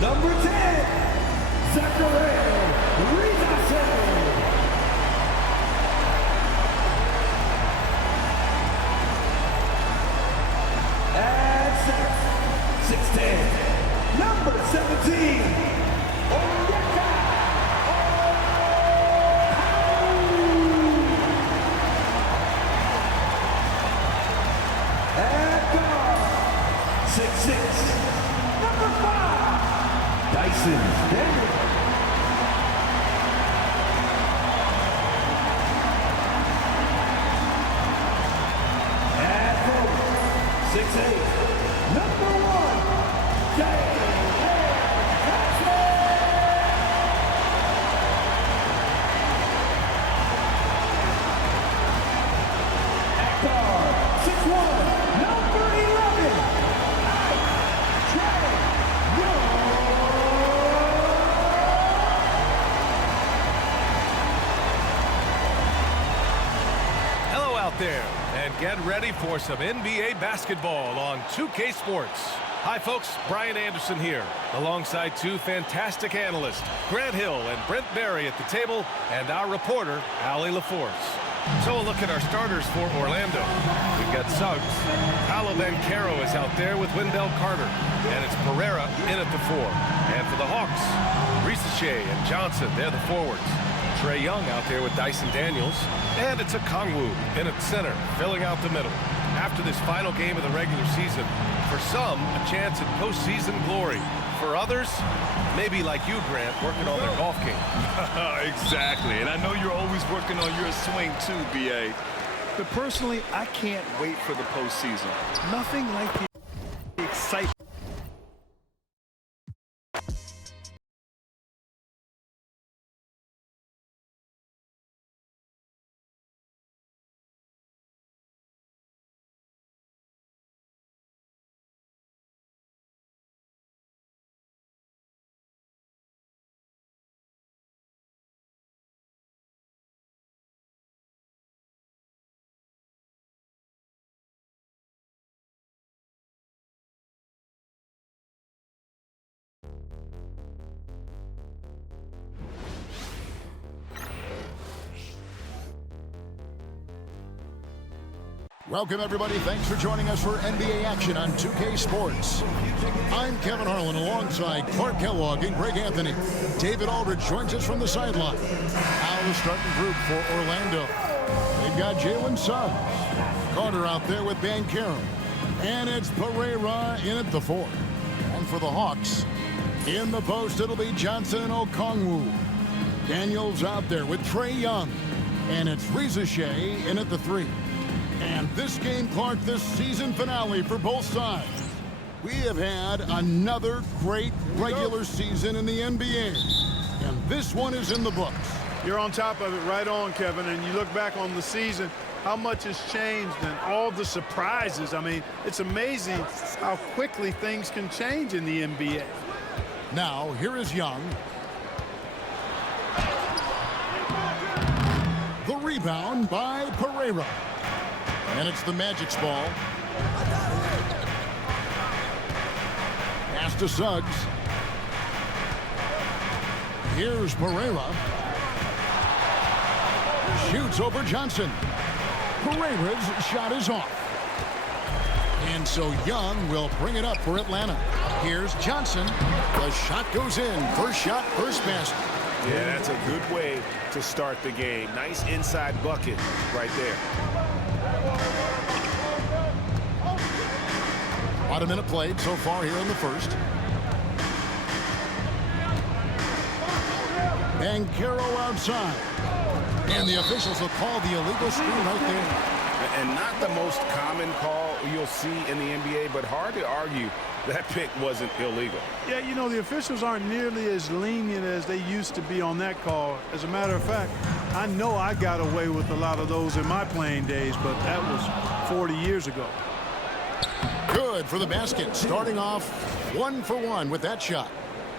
Number 10, and 6'10", number 17, and guard, 6'6", number 5, Dyson Daniels. And 6'8", number 1, Dave. At guard, 6'1", number 11, Hello out there, and get ready for some NBA basketball on 2K Sports. Hi folks, Brian Anderson here, alongside two fantastic analysts, Grant Hill and Brent Berry at the table, and our reporter, Allie LaForce. So a look at our starters for Orlando. We've got Suggs. Paolo Banchero is out there with Wendell Carter, and it's Pereira in at the 4. And for the Hawks, Risache and Johnson, they're the forwards. Trae Young out there with Dyson Daniels, and it's a Kongwu in at center, filling out the middle. After this final game of the regular season, for some, a chance at postseason glory. For others, maybe like you, Grant, working on their golf game. Exactly, and I know you're always working on your swing too, B.A. But personally, I can't wait for the postseason. Nothing like the excitement. Welcome, everybody. Thanks for joining us for NBA action on 2K Sports. I'm Kevin Harlan alongside Clark Kellogg and Greg Anthony. David Aldridge joins us from the sideline. Now the starting group for Orlando. They've got Jalen Suggs. Carter out there with Banchero. And it's Pereira in at the 4. And for the Hawks, in the post, it'll be Johnson and Okongwu. Daniels out there with Trae Young. And it's Risache in at the 3. And this game, Clark, this season finale for both sides. We have had another great regular season in the NBA. And this one is in the books. You're on top of it, right on, Kevin. And you look back on the season, how much has changed and all the surprises. I mean, it's amazing how quickly things can change in the NBA. Now, here is Young. The rebound by Pereira. And it's the Magic's ball. Pass to Suggs. Here's Pereira. Shoots over Johnson. Pereira's shot is off. And so Young will bring it up for Atlanta. Here's Johnson. The shot goes in. First shot, first basket. Yeah, that's a good way to start the game. Nice inside bucket right there. About a minute played so far here in the first. Banchero outside. And the officials will call the illegal screen right there. And not the most common call you'll see in the NBA, but hard to argue that pick wasn't illegal. Yeah, you know, the officials aren't nearly as lenient as they used to be on that call. As a matter of fact, I know I got away with a lot of those in my playing days, but that was 40 years ago. Good for the basket, starting off 1 for 1 with that shot.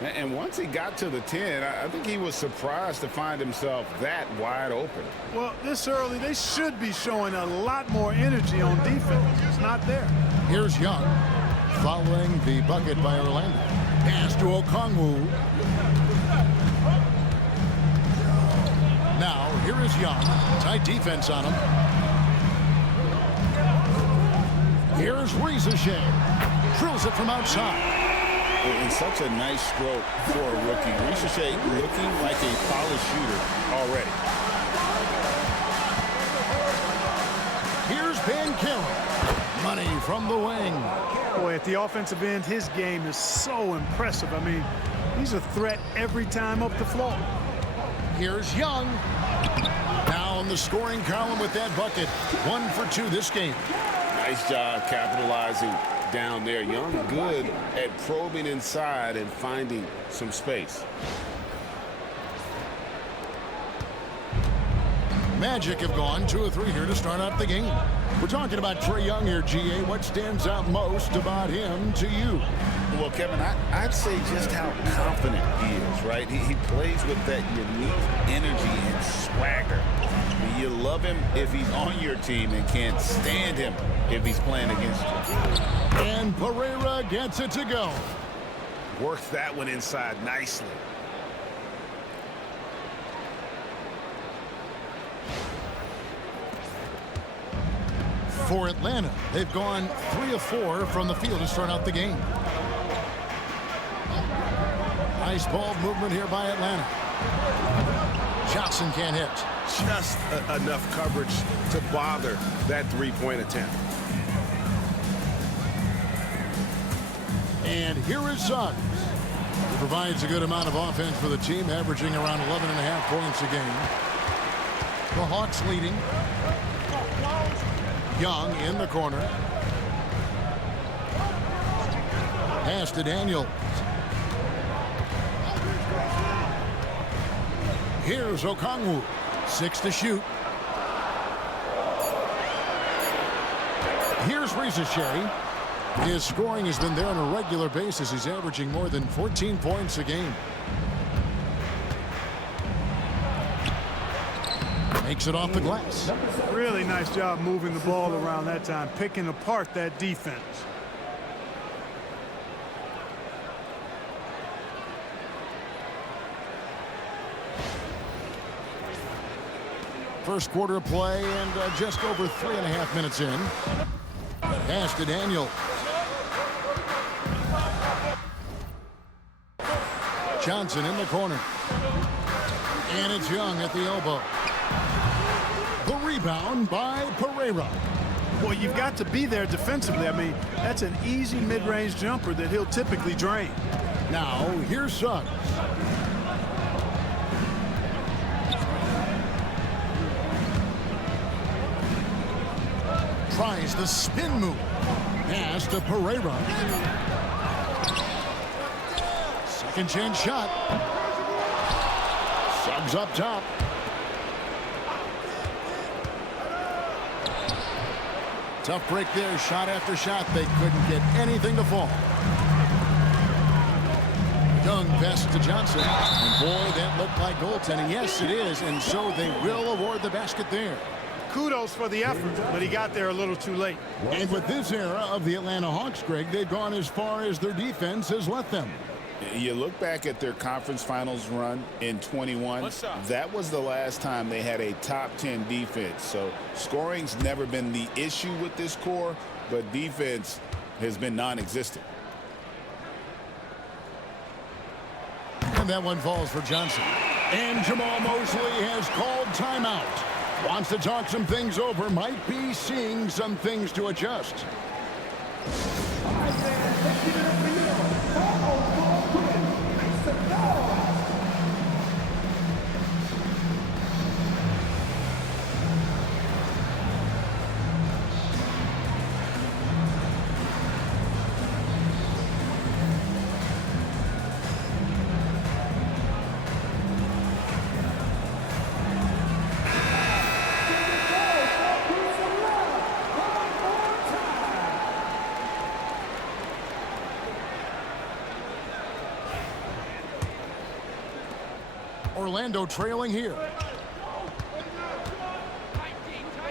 And once he got to the 10, I think he was surprised to find himself that wide open. Well, this early, they should be showing a lot more energy on defense. It's not there. Here's Young, following the bucket by Orlando. Pass to Okongwu. Now, here is Young. Tight defense on him. Here's Rizachet. Drills it from outside. And such a nice stroke for a rookie. Rizachet looking like a polished shooter already. Here's Banchero. Money from the wing. Boy, at the offensive end, his game is so impressive. I mean, he's a threat every time up the floor. Here's Young. Now in the scoring column with that bucket. 1 for 2 this game. Nice job capitalizing down there. Young good at probing inside and finding some space. Magic have gone 2 of 3 here to start out the game. We're talking about Trae Young here, GA. What stands out most about him to you? Well, Kevin, I'd say just how confident he is, right? He plays with that unique energy and swagger. You love him if he's on your team and can't stand him if he's playing against you. And Pereira gets it to go. Works that one inside nicely. For Atlanta, they've gone 3 of 4 from the field to start out the game. Nice ball movement here by Atlanta. Johnson can't hit. Just enough coverage to bother that three-point attempt. And here is Suggs. He provides a good amount of offense for the team, averaging around 11.5 points a game. The Hawks leading. Young in the corner. Pass to Daniel. Here's Okongwu. 6 to shoot. Here's Rizachet. His scoring has been there on a regular basis. He's averaging more than 14 points a game. Makes it off the glass. Really nice job moving the ball around that time, picking apart that defense. First quarter of play and just over 3.5 minutes in. Pass to Daniel. Johnson in the corner. And it's Young at the elbow. The rebound by Pereira. Well, you've got to be there defensively. I mean, that's an easy mid-range jumper that he'll typically drain. Now, here's Suggs. Tries the spin move. Pass to Pereira. Second chance shot. Suggs up top. Tough break there. Shot after shot. They couldn't get anything to fall. Young pass to Johnson. And boy, that looked like goaltending. Yes, it is. And so they will award the basket there. Kudos for the effort, but he got there a little too late. And with this era of the Atlanta Hawks, Greg, they've gone as far as their defense has let them. You look back at their conference finals run in 21. That was the last time they had a top 10 defense. So scoring's never been the issue with this core, but defense has been non-existent. And that one falls for Johnson. And Jamal Mosley has called timeout. Wants to talk some things over. Might be seeing some things to adjust. Orlando trailing here.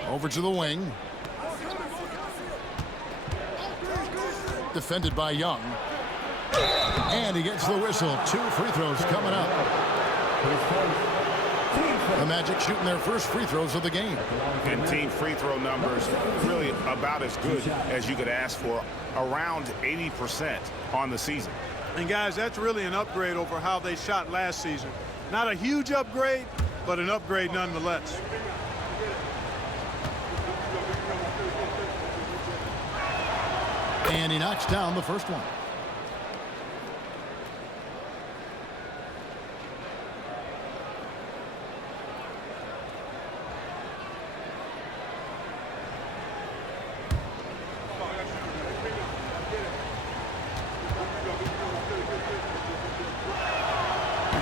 Over to the wing. Defended by Young. And he gets the whistle. 2 free throws coming up. The Magic shooting their first free throws of the game. And team free throw numbers really about as good as you could ask for. Around 80% on the season. And guys, that's really an upgrade over how they shot last season. Not a huge upgrade, but an upgrade nonetheless. And he knocks down the first one.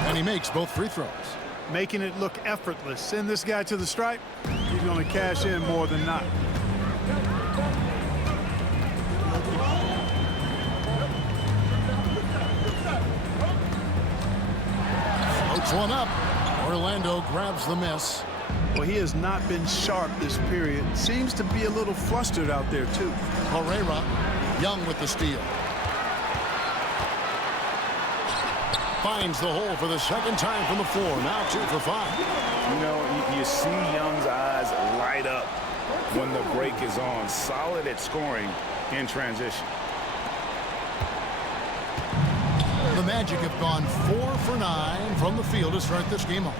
And he makes both free throws. Making it look effortless. Send this guy to the stripe. He's going to cash in more than not. Floats one up. Orlando grabs the miss. Well, he has not been sharp this period. Seems to be a little flustered out there, too. Pereira, Young with the steal. Finds the hole for the second time from the floor. Now 2 for 5. You know, you see Young's eyes light up when the break is on. Solid at scoring in transition. The Magic have gone 4 for 9 from the field to start this game off.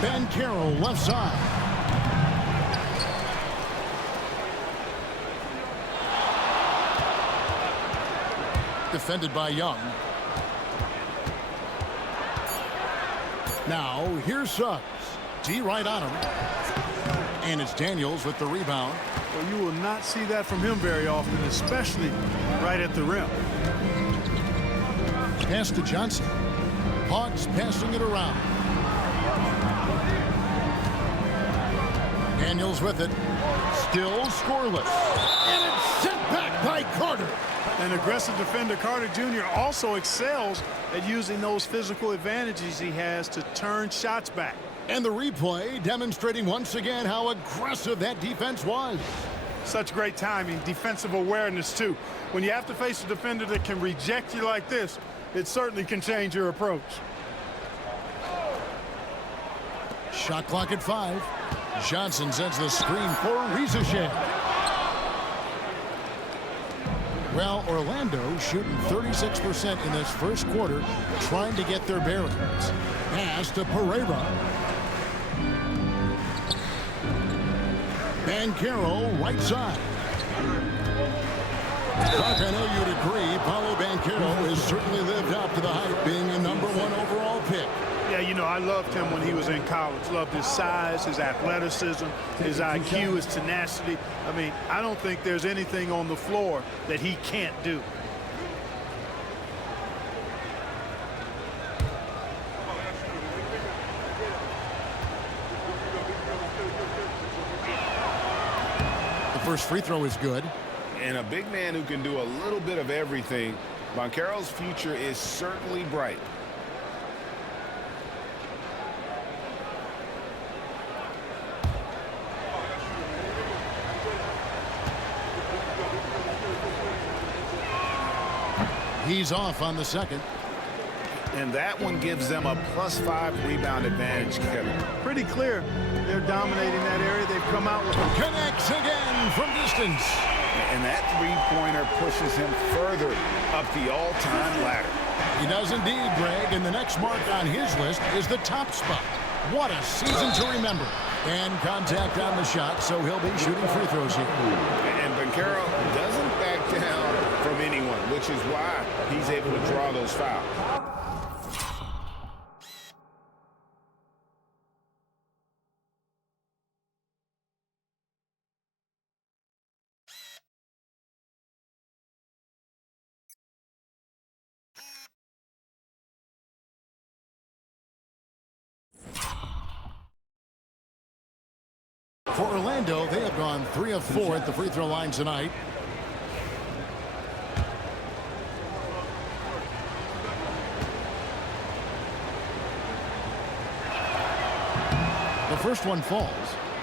Ben Carroll left side. Defended by Young. Now here's Suggs. D right on him. And it's Daniels with the rebound. Well, you will not see that from him very often, especially right at the rim. Pass to Johnson. Hawks passing it around. Daniels with it. Still scoreless. And it's sent back by Carter. An aggressive defender, Carter Jr. also excels at using those physical advantages he has to turn shots back. And the replay demonstrating once again how aggressive that defense was. Such great timing, defensive awareness too. When you have to face a defender that can reject you like this, it certainly can change your approach. Shot clock at 5. Johnson sends the screen for Rizachet. Well, Orlando shooting 36% in this first quarter, trying to get their bearings. Pass to Pereira. And Carroll, right side. Buck, I know you'd agree, Paolo Banchero has certainly lived up to the hype, being a #1 overall pick. Yeah, you know, I loved him when he was in college. Loved his size, his athleticism, his IQ, his tenacity. I mean, I don't think there's anything on the floor that he can't do. The first free throw is good. And a big man who can do a little bit of everything. Banchero's future is certainly bright. He's off on the second. And that one gives them a +5 rebound advantage, Kevin. Pretty clear. They're dominating that area. They've come out with a... Connects again from distance. And that three-pointer pushes him further up the all-time ladder. He does indeed, Greg. And the next mark on his list is the top spot. What a season to remember. And contact on the shot, so he'll be shooting free throws here. And Banchero doesn't back down from anyone, which is why he's able to draw those fouls. For Orlando, they have gone 3 of 4 at the free throw line tonight. first one falls.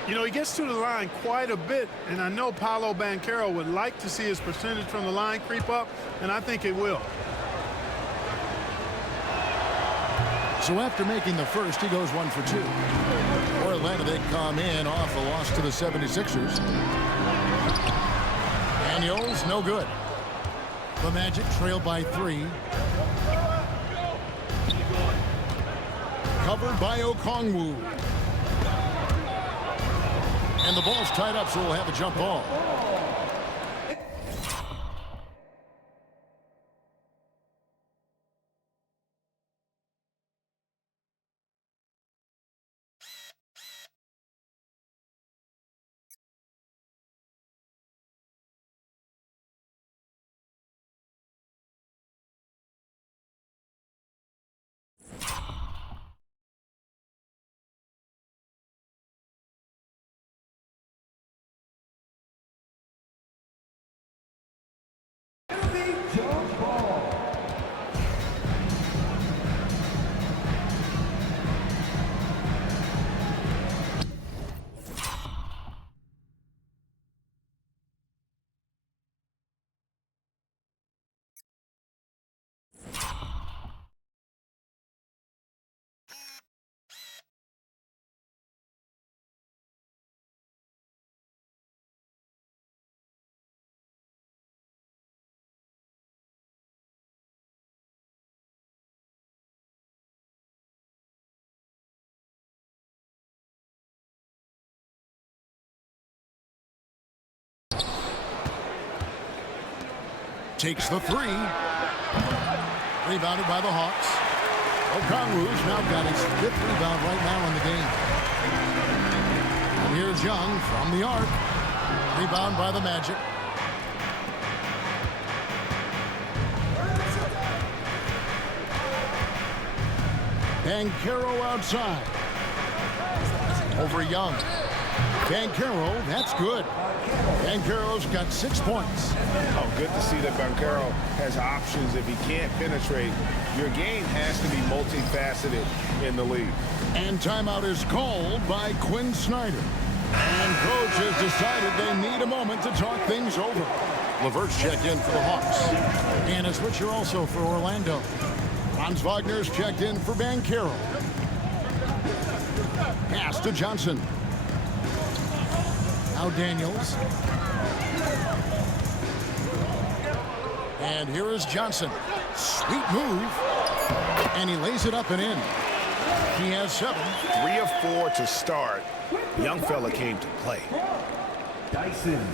You know, he gets to the line quite a bit, and I know Paolo Banchero would like to see his percentage from the line creep up, and I think it will. So after making the first, he goes 1 for 2. For Atlanta, they come in off a loss to the 76ers. Daniels, no good. The Magic trail by 3. Covered by Okongwu. And the ball's tied up, so we'll have a jump ball. Takes the 3. Rebounded by the Hawks. Okongwu's now got his 5th rebound right now in the game. And here's Young from the arc. Rebound by the Magic. Banchero outside. Over Young. Banchero, that's good. Banchero's got 6 points. Oh, good to see that Banchero has options if he can't penetrate. Your game has to be multifaceted in the league. And timeout is called by Quinn Snyder. And coach has decided they need a moment to talk things over. LeVert's checked in for the Hawks. And a switcher also for Orlando. Franz Wagner's checked in for Banchero. Pass to Johnson. Now Daniels. And here is Johnson. Sweet move. And he lays it up and in. He has 7. 3 of 4 to start. Young fella came to play. Dyson.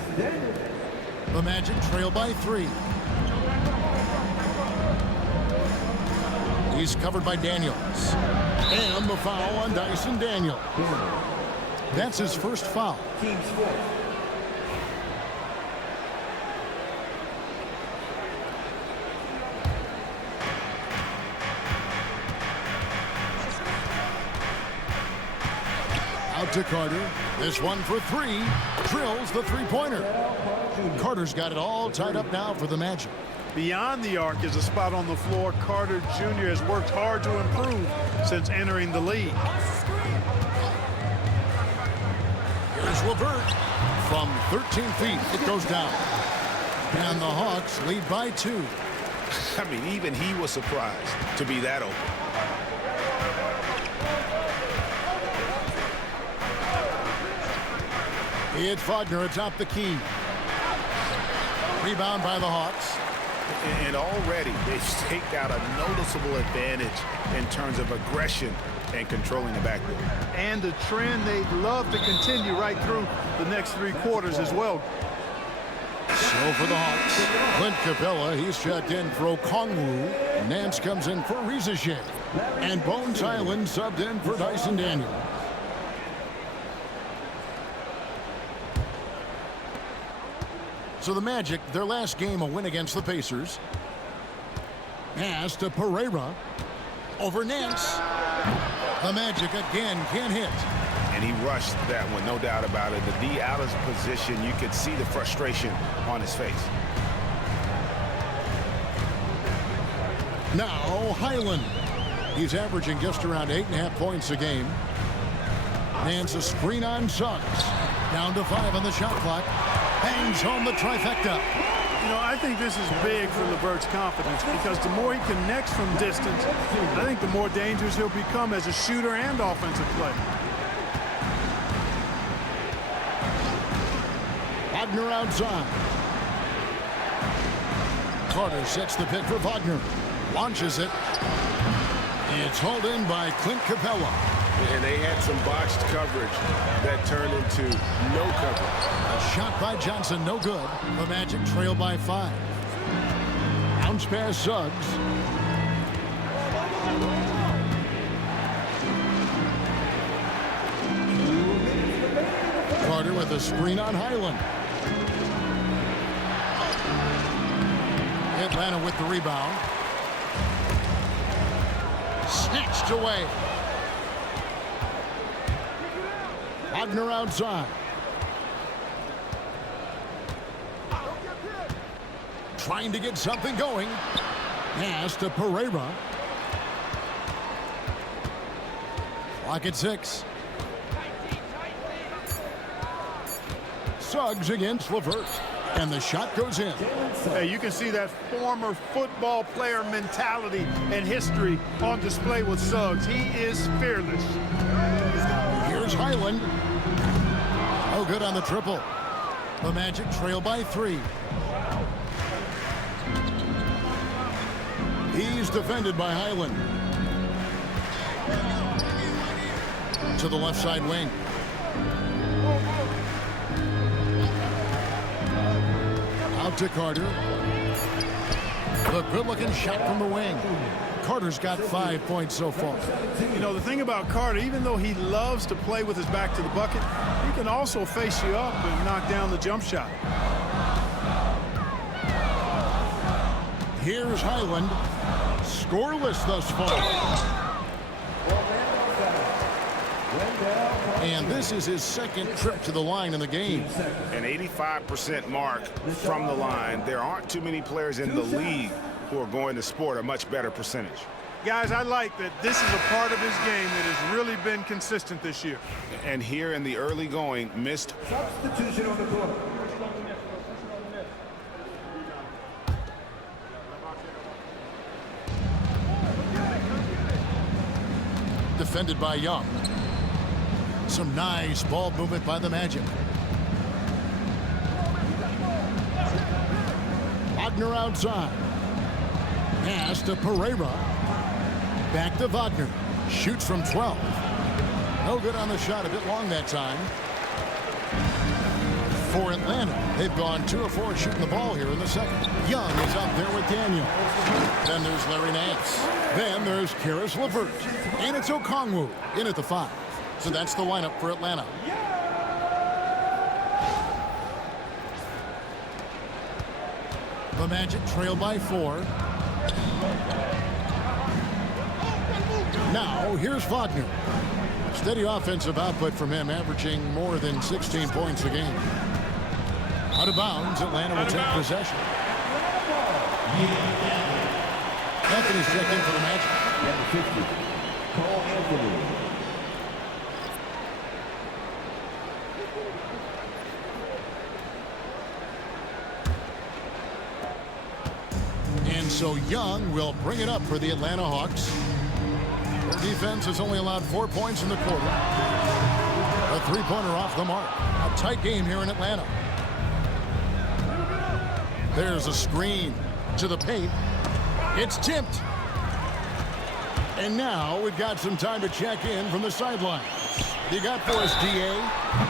The Magic trail by 3. He's covered by Daniels. And the foul on Dyson Daniels. That's his first foul. Team's fourth. Out to Carter. This one for 3. Drills the 3-pointer. Carter's got it all tied up now for the Magic. Beyond the arc is a spot on the floor Carter Jr. has worked hard to improve since entering the league. Here's LeVert. From 13 feet, it goes down. And the Hawks lead by 2. I mean, even he was surprised to be that open. It's Wagner atop the key. Rebound by the Hawks. And already they've staked out a noticeable advantage in terms of aggression and controlling the backcourt. And a trend they'd love to continue right through the next 3 quarters as well. So for the Hawks, Clint Capella, he's checked in for Okongwu. Nance comes in for Rizachet. And Bones Island subbed in for Dyson Daniels. So the Magic, their last game, a win against the Pacers. Pass to Pereira. Over Nance. The Magic again can't hit. And he rushed that one, no doubt about it. The D out of position, you could see the frustration on his face. Now Highland. He's averaging just around 8.5 points a game. Hands a screen on Suggs. Down to 5 on the shot clock. Hangs home the trifecta. You know, I think this is big for LeVert's confidence because the more he connects from distance, I think the more dangerous he'll become as a shooter and offensive player. Wagner outside. Carter sets the pick for Wagner. Launches it. It's hauled in by Clint Capella. And they had some botched coverage that turned into no coverage. A shot by Johnson, no good. The Magic trail by 5. Bounce pass Suggs. Carter with a screen on Highland. Atlanta with the rebound. Snatched away. Wagner outside. Trying to get something going. Pass to Pereira. Clock at 6. Suggs against LeVert. And the shot goes in. Hey, you can see that former football player mentality and history on display with Suggs. He is fearless. Here's Highland. No good on the triple. The Magic trail by 3. He's defended by Highland. To the left side wing. Out to Carter. The good-looking shot from the wing. Carter's got 5 points so far. You know, the thing about Carter, even though he loves to play with his back to the bucket, he can also face you up and knock down the jump shot. Here's Highland. Scoreless thus far. And this is his second trip to the line in the game. An 85% mark from the line. There aren't too many players in the league who are going to sport a much better percentage. Guys, I like that this is a part of his game that has really been consistent this year. And here in the early going, missed. Substitution on the court. Defended by Young. Some nice ball movement by the Magic. Wagner outside. Pass to Pereira. Back to Wagner. Shoots from 12. No good on the shot. A bit long that time. For Atlanta, they've gone 2 of 4 shooting the ball here in the second. Young is up there with Daniel. Then there's Larry Nance. Then there's Karis LeVert. And it's Okongwu in at the 5. So that's the lineup for Atlanta. The Magic trail by 4. Now, here's Wagner. Steady offensive output from him, averaging more than 16 points a game. Out of bounds, Atlanta will take possession. Anthony's checked in for the Magic. Number 50, Cole Anthony. And so Young will bring it up for the Atlanta Hawks. Their defense has only allowed 4 points in the quarter. A 3-pointer off the mark. A tight game here in Atlanta. There's a screen to the paint. It's tipped. And now we've got some time to check in from the sidelines. You got for us, D.A.?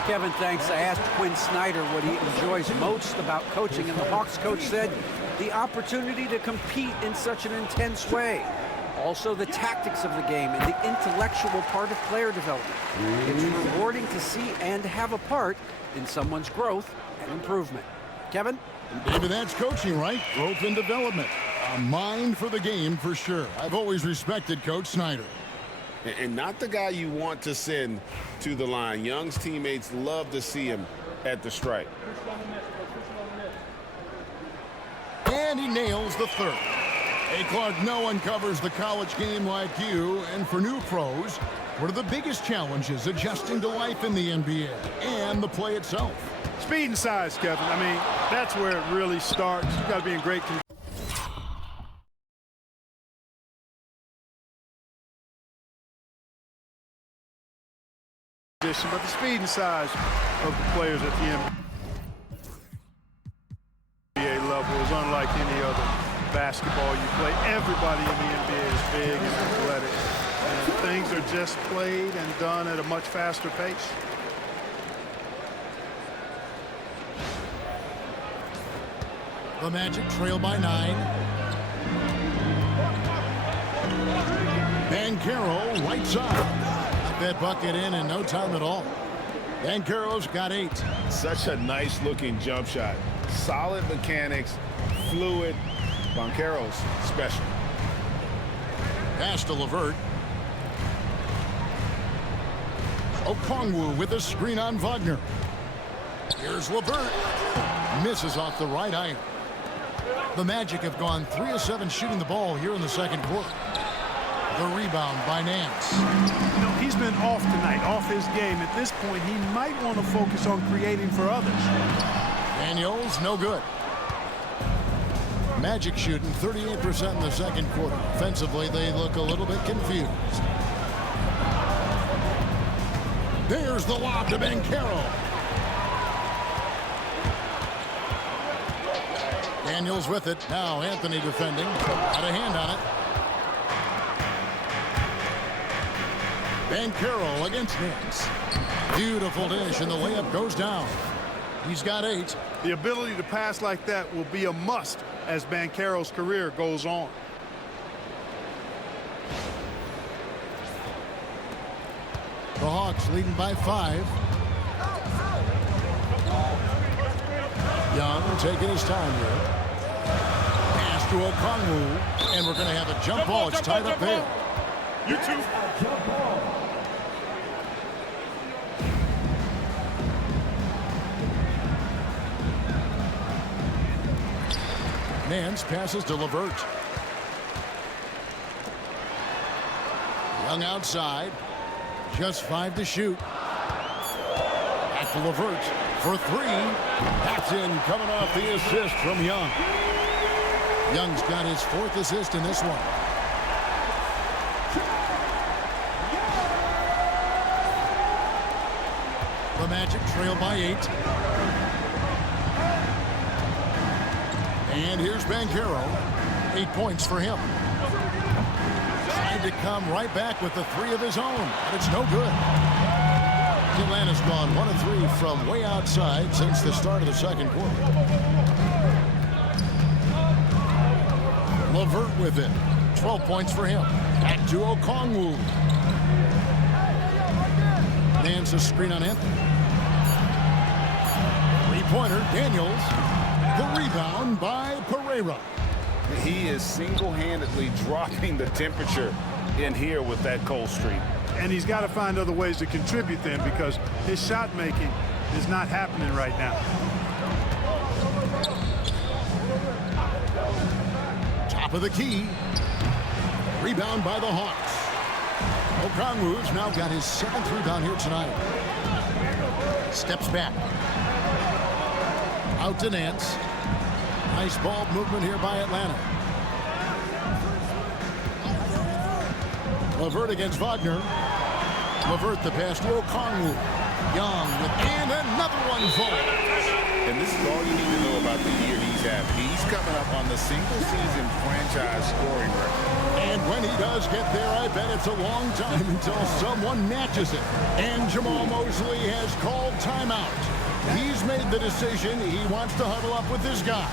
Kevin, thanks. I asked Quinn Snyder what he enjoys most about coaching, and the Hawks coach said the opportunity to compete in such an intense way. Also, the tactics of the game and the intellectual part of player development. It's rewarding to see and have a part in someone's growth and improvement. Kevin? Maybe that's coaching, right? Growth and development. A mind for the game for sure. I've always respected Coach Snyder. And not the guy you want to send to the line. Young's teammates love to see him at the stripe. And he nails the third. Hey, Clark, no one covers the college game like you. And for new pros, what are the biggest challenges adjusting to life in the NBA and the play itself? Speed and size, Kevin. I mean, that's where it really starts. You've got to be in great condition. But the speed and size of the players at the NBA level is unlike any other basketball you play. Everybody in the NBA is big and athletic, and things are just played and done at a much faster pace. The Magic trail by 9. Banchero, right side. That bucket in no time at all. Banchero's got 8. Such a nice-looking jump shot. Solid mechanics, fluid. Banchero's special. Pass to LeVert. Okongwu with a screen on Wagner. Here's LeVert. Misses off the right iron. The Magic have gone 3 of 7 shooting the ball here in the second quarter. The rebound by Nance. You know, he's been off tonight, off his game. At this point, he might want to focus on creating for others. Daniels, no good. Magic shooting 38% in the second quarter. Offensively, they look a little bit confused. There's the lob to Banchero. Daniels with it. Now Anthony defending. Got a hand on it. Banchero against Nance. Beautiful dish, and the layup goes down. He's got 8. The ability to pass like that will be a must as Banchero's career goes on. The Hawks leading by 5. Young taking his time here. Pass to Okongwu, and we're going to have a jump ball. It's tied up there. You too. Nance passes to LeVert. Young outside. Just 5 to shoot. Back to LeVert for 3. That's in, coming off the assist from Young. Young's got his 4th assist in this one. The Magic trail by 8. And here's Banchero. 8 points for him. Trying to come right back with the 3 of his own, but it's no good. Atlanta's gone 1 of 3 from way outside since the start of the second quarter. LeVert with it. 12 points for him. Back to Okongwu. Nance a screen on Anthony. Three-pointer, Daniels. The rebound by Pereira. He is single-handedly dropping the temperature in here with that cold streak. And he's got to find other ways to contribute then, because his shot making is not happening right now. Top of the key. Rebound by the Hawks. Okongwu's now got his 7th rebound here tonight. Steps back. Out to Nance. Nice ball movement here by Atlanta. LeVert against Wagner. LeVert the pass to Okongwu. Young with, and another one falls. And this is all you need to know about the year he's having. He's coming up on the single-season franchise scoring record. And when he does get there, I bet it's a long time until someone matches it. And Jamal Mosley has called timeout. He's made the decision. He wants to huddle up with this guy.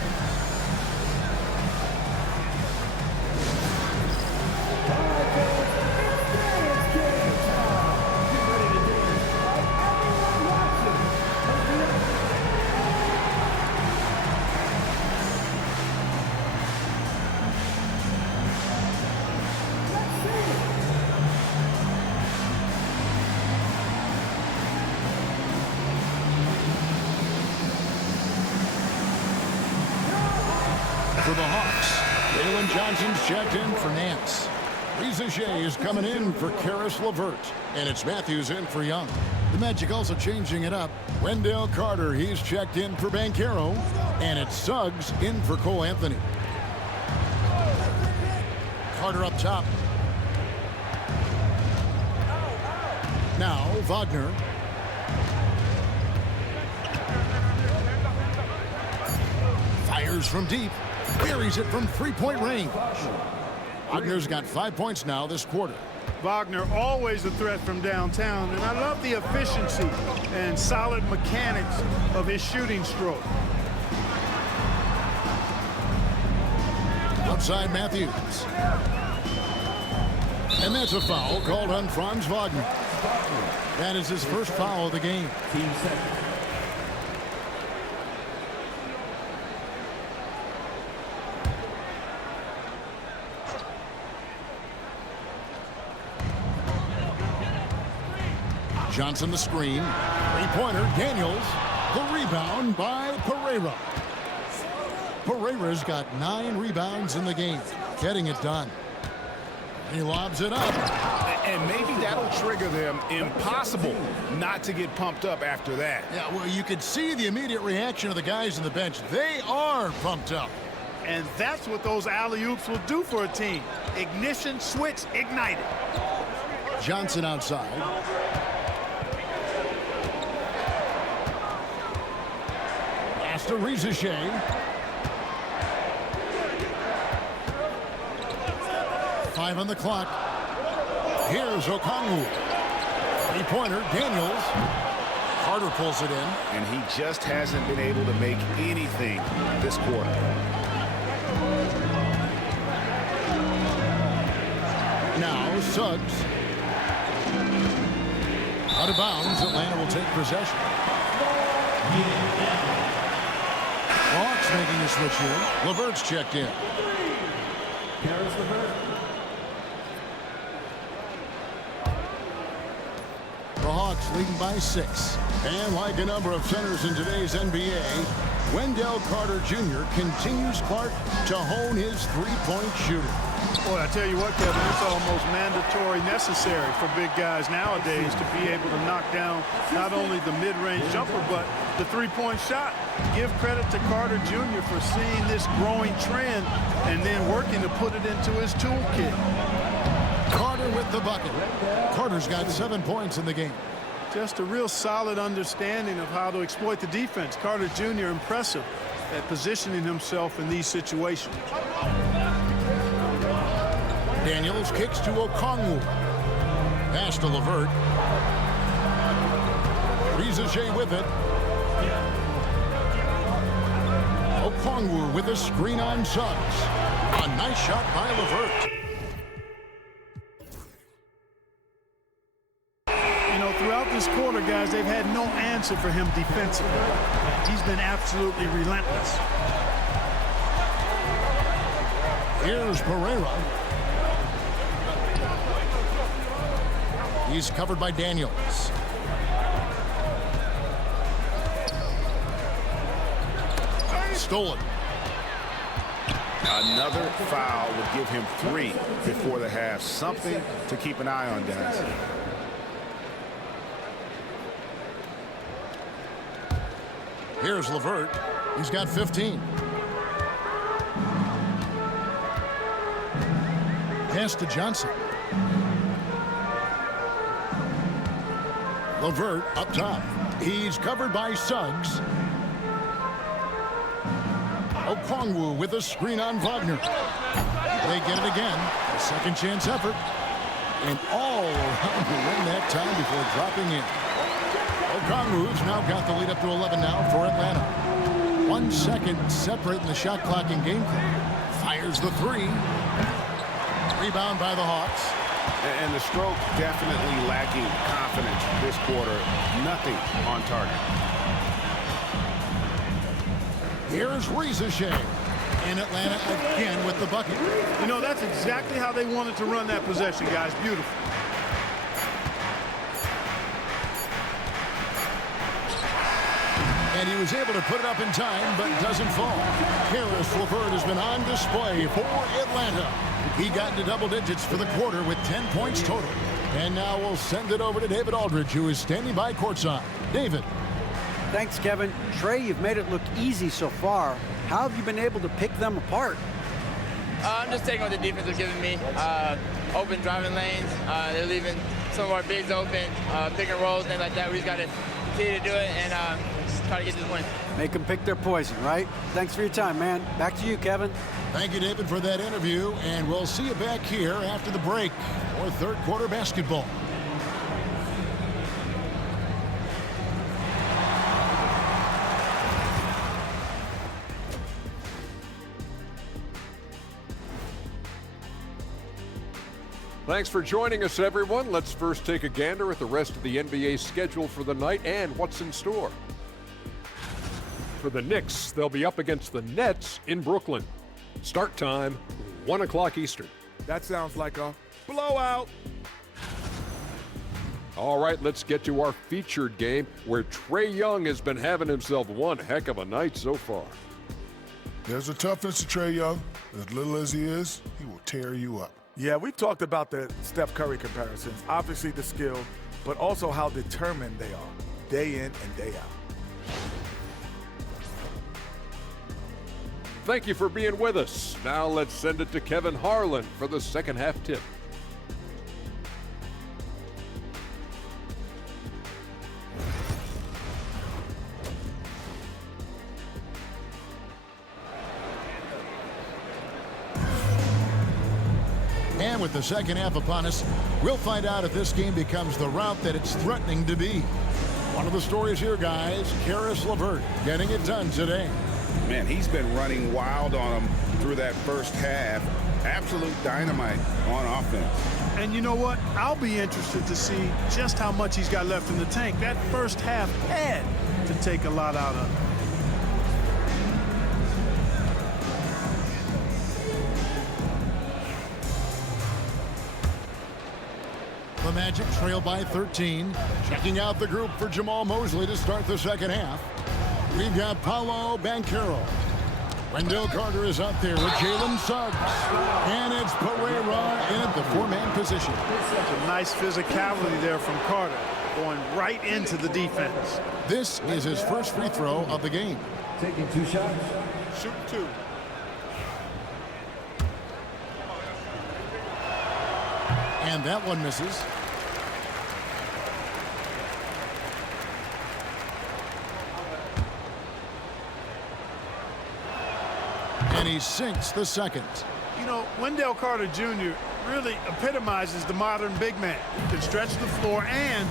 Jalen Johnson's checked in for Nance. Reza Shea is coming in for Karis LeVert. And it's Matthews in for Young. The Magic also changing it up. Wendell Carter, he's checked in for Banchero. And it's Suggs in for Cole Anthony. Carter up top. Now Wagner. Fires from deep. Buries it from three-point range. Wagner's got 5 points now this quarter. Wagner always a threat from downtown, and I love the efficiency and solid mechanics of his shooting stroke. Outside Matthews. And that's a foul called on Franz Wagner. That is his first foul of the game. Team second. Johnson the screen. Three-pointer, Daniels. The rebound by Pereira. Pereira's got 9 rebounds in the game. Getting it done. He lobs it up. And maybe that'll trigger them. Impossible not to get pumped up after that. Yeah, well, you could see the immediate reaction of the guys on the bench. They are pumped up. And that's what those alley-oops will do for a team. Ignition switch ignited. Johnson outside. Pass to Reza Shea. Five on the clock. Here's Okongwu. Three-pointer, Daniels. Carter pulls it in. And he just hasn't been able to make anything this quarter. Now Suggs. Out of bounds, Atlanta will take possession. Hawks making a switch here. LeVert's checked in. Karis LeVert. The Hawks leading by 6. And like a number of centers in today's NBA, Wendell Carter Jr. continues, Clark, to hone his three-point shooting. Boy, I tell you what, Kevin, it's almost mandatory necessary for big guys nowadays to be able to knock down not only the mid-range jumper, but the three-point shot. Give credit to Carter Jr. for seeing this growing trend and then working to put it into his toolkit. Carter with the bucket. Carter's got 7 points in the game. Just a real solid understanding of how to exploit the defense. Carter Jr. impressive at positioning himself in these situations. Daniels kicks to Okongwu. Pass to LeVert. Reza Shea with it. Okongwu with a screen on Suggs. A nice shot by LeVert. You know, throughout this quarter, guys, they've had no answer for him defensively. He's been absolutely relentless. Here's Pereira. He's covered by Daniels. Stolen. Another foul would give him 3 before the half. Something to keep an eye on, guys. Here's LeVert. He's got 15. Pass to Johnson. LeVert up top. He's covered by Suggs. Okongwu with a screen on Wagner. They get it again. A second chance effort. And all around to win that time before dropping in. Okongwu's now got the lead up to 11 now for Atlanta. 1 second separating the shot clock and game clock. Fires the 3. Rebound by the Hawks. And the stroke definitely lacking confidence this quarter. Nothing on target. Here's Reza Shea. And Atlanta again with the bucket. You know, that's exactly how they wanted to run that possession, guys. Beautiful. And And he was able to put it up in time, but doesn't fall. Karis LeVert has been on display for Atlanta. He got into double digits for the quarter with 10 points total. And now we'll send it over to David Aldridge, who is standing by courtside. David. Thanks, Kevin. Trey, you've made it look easy so far. How have you been able to pick them apart? I'm just taking what the defense is giving me. Open driving lanes. They're leaving some of our bigs open, pick and rolls, things like that. We just got to continue to do it and try to get this win. Make them pick their poison, right? Thanks for your time, man. Back to you, Kevin. Thank you, David, for that interview. And we'll see you back here after the break for third quarter basketball. Thanks for joining us, everyone. Let's first take a gander at the rest of the NBA schedule for the night and what's in store. For the Knicks, they'll be up against the Nets in Brooklyn. Start time, 1 o'clock Eastern. That sounds like a blowout. All right, let's get to our featured game where Trae Young has been having himself one heck of a night so far. There's a toughness to Trae Young. As little as he is, he will tear you up. Yeah, we've talked about the Steph Curry comparisons. Obviously the skill, but also how determined they are, day in and day out. Thank you for being with us. Now let's send it to Kevin Harlan for the second half tip. And with the second half upon us, we'll find out if this game becomes the route that it's threatening to be. One of the stories here, guys, Karis LeVert getting it done today. Man, he's been running wild on him through that first half. Absolute dynamite on offense. And you know what? I'll be interested to see just how much he's got left in the tank. That first half had to take a lot out of him. The Magic trail by 13. Checking out the group for Jamal Mosley to start the second half. We've got Paolo Banchero. Wendell Carter is out there with Jalen Suggs. And it's Pereira in at the four-man position. Some nice physicality there from Carter, going right into the defense. This is his first free throw of the game. Taking 2 shots. Shoot 2. And that one misses. And he sinks the second. You know, Wendell Carter Jr. really epitomizes the modern big man. He can stretch the floor and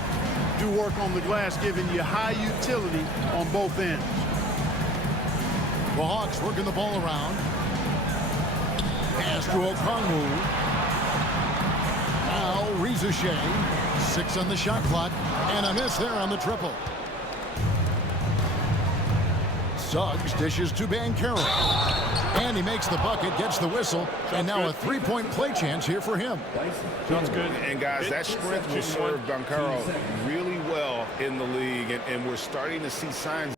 do work on the glass, giving you high utility on both ends. The Hawks working the ball around. Pass to Okongwu. Now Reza Shea. 6 on the shot clock. And a miss there on the triple. Suggs dishes to Banchero. And he makes the bucket, gets the whistle, and now a three-point play chance here for him. Sounds good. And guys, that strength will serve Banchero really well in the league, and we're starting to see signs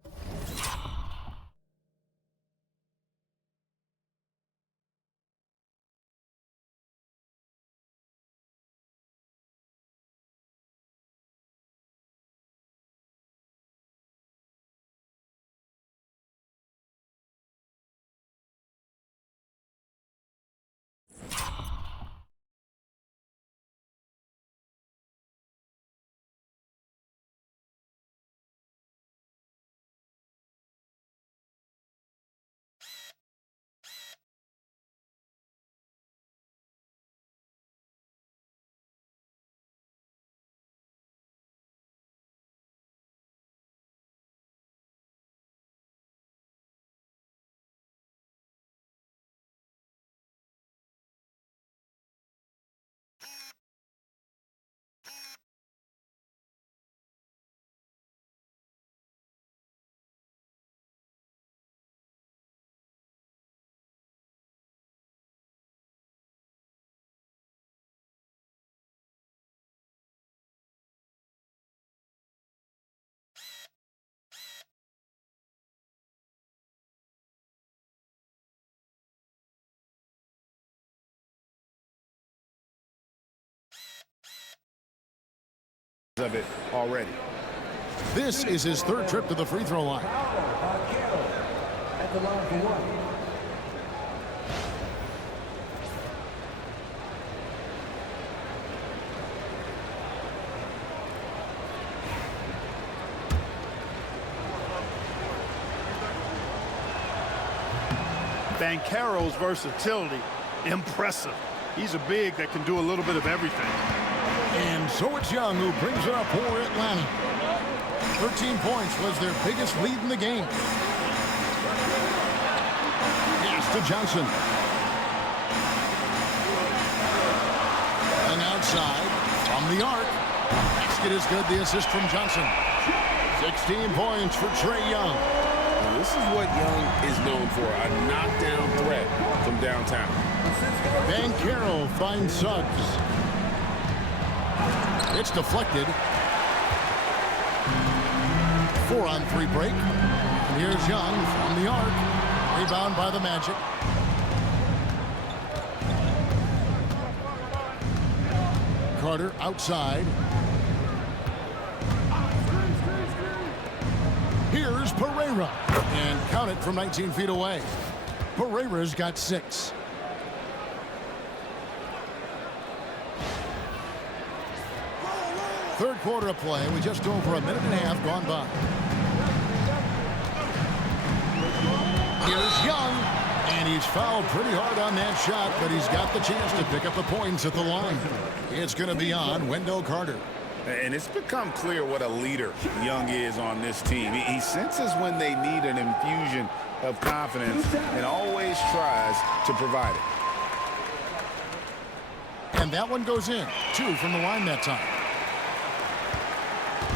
of it already. This is his third trip to the free throw line. At the line for one. Banchero's versatility, impressive. He's a big that can do a little bit of everything. And so it's Young who brings it up for Atlanta. 13 points was their biggest lead in the game. Pass to Johnson. And outside from the arc. Basket is good. The assist from Johnson. 16 points for Trae Young. This is what Young is known for, a knockdown threat from downtown. Banchero finds Suggs. It's deflected. 4-on-3 break. And here's Young from the arc. Rebound by the Magic. Carter outside. Here's Pereira. And count it from 19 feet away. Pereira's got 6. Third quarter of play with just over a minute and a half gone by. Here's Young. And he's fouled pretty hard on that shot, but he's got the chance to pick up the points at the line. It's going to be on Wendell Carter. And it's become clear what a leader Young is on this team. He senses when they need an infusion of confidence and always tries to provide it. And that one goes in. 2 from the line that time.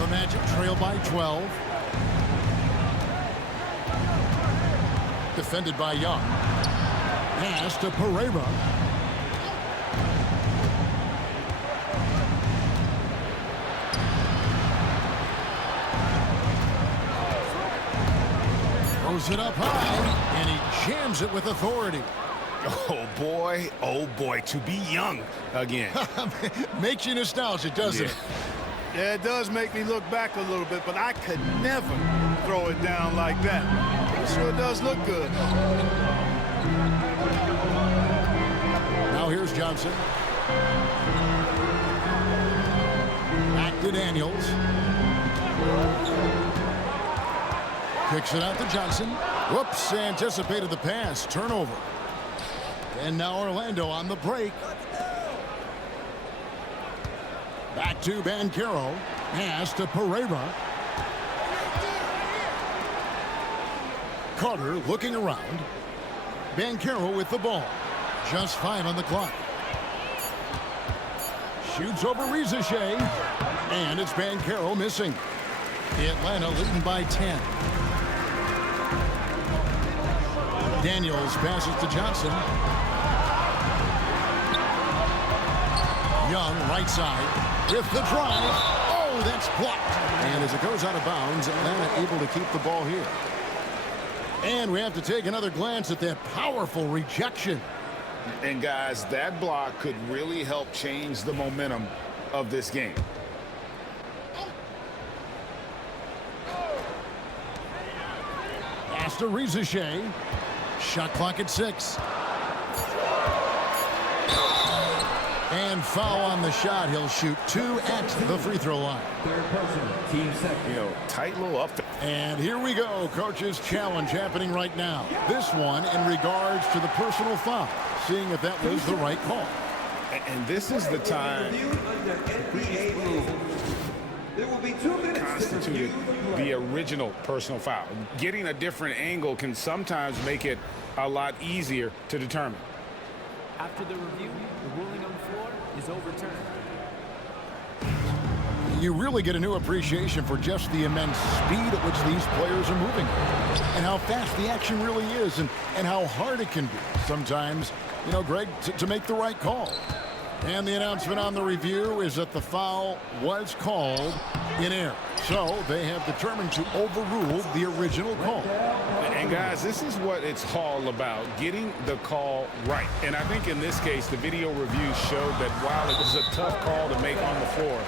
The Magic trail by 12. Defended by Young. Pass to Pereira. Throws it up high, and he jams it with authority. Oh boy, to be Young again. Makes you nostalgic, doesn't it? Yeah, it does make me look back a little bit, but I could never throw it down like that. It sure does look good. Now here's Johnson. Back to Daniels. Kicks it out to Johnson. Whoops, anticipated the pass. Turnover. And now Orlando on the break. Back to Banchero. Pass to Pereira. Carter looking around. Banchero with the ball. Just 5 on the clock. Shoots over Rizeshe. And it's Banchero missing. Atlanta leading by 10. Daniels passes to Johnson. Young, right side, with the drive. Oh, that's blocked. And as it goes out of bounds, Atlanta able to keep the ball here. And we have to take another glance at that powerful rejection. And guys, that block could really help change the momentum of this game. Pass to Rizeshe. Shot clock at 6. And foul on the shot. He'll shoot 2 at the free throw line. Third person, team second. You know, tight little up. And here we go. Coach's challenge happening right now. This one in regards to the personal foul. Seeing if that was the right call. And this is the time There will be 2 minutes Constituted the original personal foul. Getting a different angle can sometimes make it a lot easier to determine. After the review, the ruling on the floor is overturned. You really get a new appreciation for just the immense speed at which these players are moving and how fast the action really is and how hard it can be sometimes, you know, Greg, to make the right call. And the announcement on the review is that the foul was called in error. So they have determined to overrule the original call. And guys, this is what it's all about, getting the call right. And I think in this case, the video review showed that while it was a tough call to make on the floor,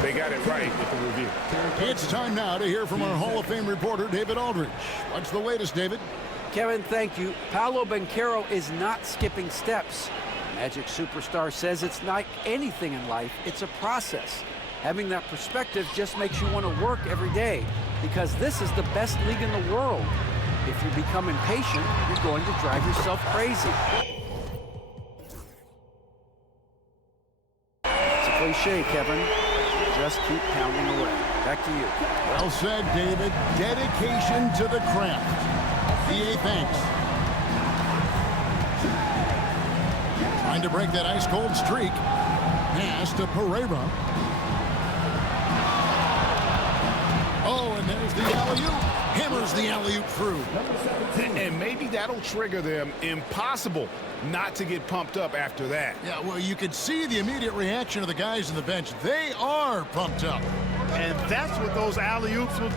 They got it right with the review. It's time now to hear from our Hall of Fame reporter, David Aldridge. What's the latest, David? Kevin, thank you. Paolo Banchero is not skipping steps. Magic superstar says it's like anything in life, it's a process. Having that perspective just makes you want to work every day, because this is the best league in the world. If you become impatient, you're going to drive yourself crazy. It's a cliche, Kevin. Just keep pounding away. Back to you. Well said, David. Dedication to the craft. VA thanks. Trying to break that ice-cold streak. Pass to Pereira. Oh, and there's the alley-oop. Hammers the alley-oop through. And maybe that'll trigger them. Impossible not to get pumped up after that. Yeah, well, you could see the immediate reaction of the guys on the bench. They are pumped up. And that's what those alley-oops will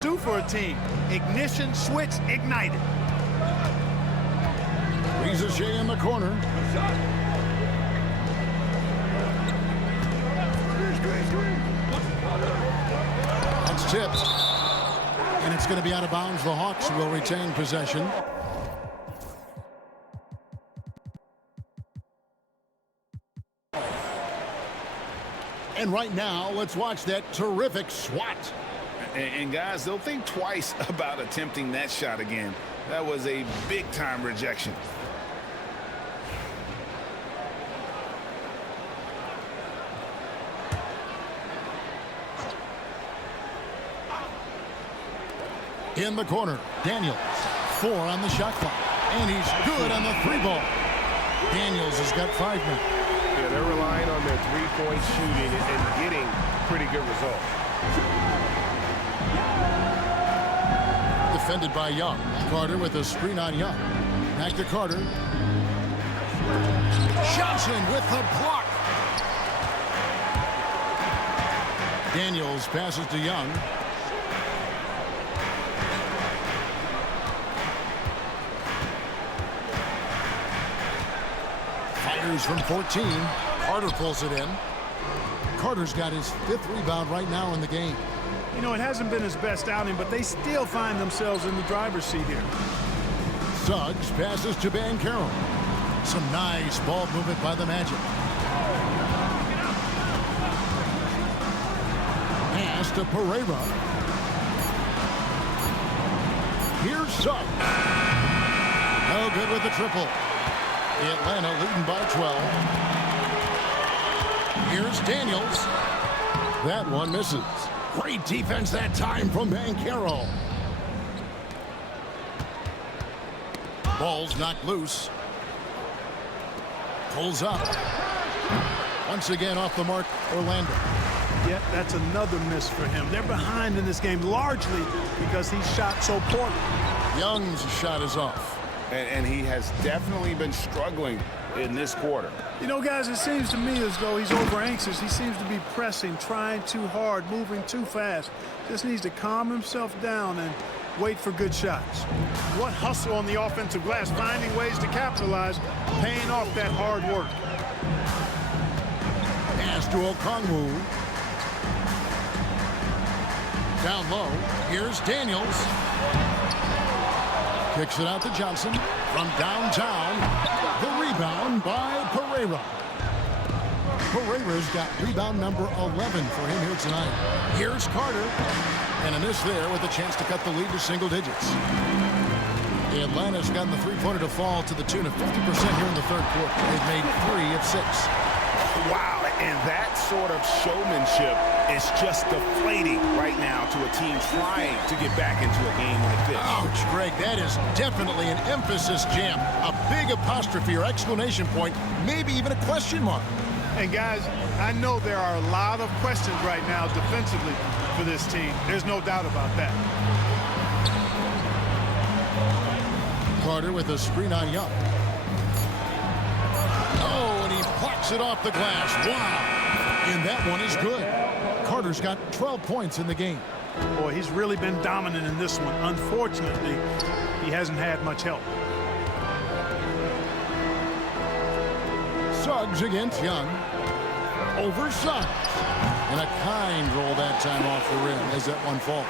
do for a team. Ignition switch ignited. Riza in the corner. That's tipped. And it's going to be out of bounds. The Hawks will retain possession. And right now, let's watch that terrific swat. And guys, they'll think twice about attempting that shot again. That was a big-time rejection. In the corner, Daniels, 4 on the shot clock, and he's good on the 3-ball. Daniels has got 5 now. Yeah, they're relying on their 3-point shooting and getting pretty good results. Defended by Young. Carter with a screen on Young. Back to Carter. Johnson with the block. Daniels passes to Young. Fires from 14. Carter pulls it in. Carter's got his 5th rebound right now in the game. You know, it hasn't been his best outing, but they still find themselves in the driver's seat here. Suggs passes to Banchero. Some nice ball movement by the Magic. Pass to Pereira. Here's Suggs. No good with the triple. Atlanta leading by 12. Here's Daniels. That one misses. Great defense that time from Banchero. Ball's knocked loose. Pulls up. Once again off the mark, Orlando. Yep, that's another miss for him. They're behind in this game largely because he shot so poorly. Young's shot is off. And he has definitely been struggling in this quarter. You know, guys, it seems to me as though he's over anxious. He seems to be pressing, trying too hard, moving too fast. Just needs to calm himself down and wait for good shots. What hustle on the offensive glass, finding ways to capitalize, paying off that hard work. Pass to Okongwu. Down low. Here's Daniels. Kicks it out to Johnson from downtown. The rebound by Pereira. Pereira's got rebound number 11 for him here tonight. Here's Carter. And a miss there with a chance to cut the lead to single digits. Atlanta's gotten the three-pointer to fall to the tune of 50% here in the third quarter. They've made 3 of 6. Wow, and that sort of showmanship is just deflating right now to a team trying to get back into a game like this. Ouch, Greg, that is definitely an emphasis jam. A big apostrophe or exclamation point, maybe even a question mark. And guys, I know there are a lot of questions right now defensively for this team. There's no doubt about that. Carter with a screen on Young. Oh, and he plucks it off the glass. Wow. And that one is good. Carter's got 12 points in the game. Boy, he's really been dominant in this one. Unfortunately, he hasn't had much help. Suggs against Young. Over Suggs. And a kind roll that time off the rim as that one falls.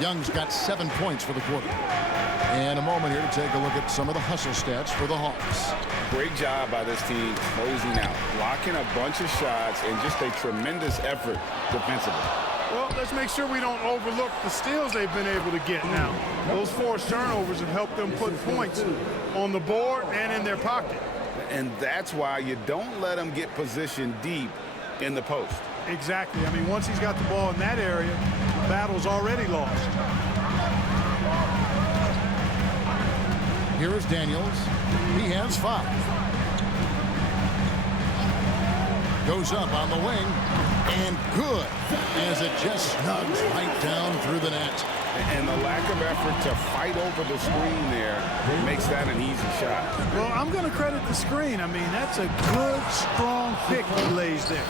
Young's got 7 points for the quarter. And a moment here to take a look at some of the hustle stats for the Hawks. Great job by this team closing out, blocking a bunch of shots, and just a tremendous effort defensively. Well, let's make sure we don't overlook the steals they've been able to get now. Those forced turnovers have helped them put points on the board and in their pocket. And that's why you don't let them get positioned deep in the post. Exactly. I mean, once he's got the ball in that area, the battle's already lost. Here is Daniels. He has 5. Goes up on the wing. And good, as it just snugs right down through the net. And the lack of effort to fight over the screen there makes that an easy shot. Well, I'm going to credit the screen. I mean, that's a good, strong pick he lays there.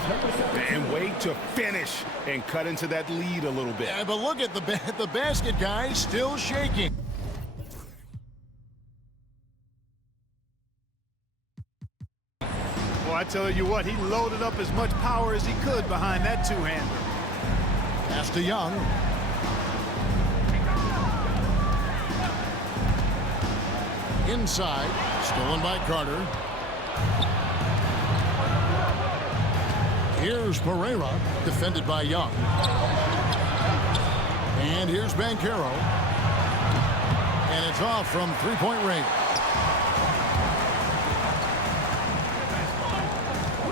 And wait to finish and cut into that lead a little bit. Yeah, but look at the basket, guys, still shaking. Well, I tell you what, he loaded up as much power as he could behind that two-hander. Pass to Young. Inside, stolen by Carter. Here's Pereira, defended by Young. And here's Banchero. And it's off from three-point range.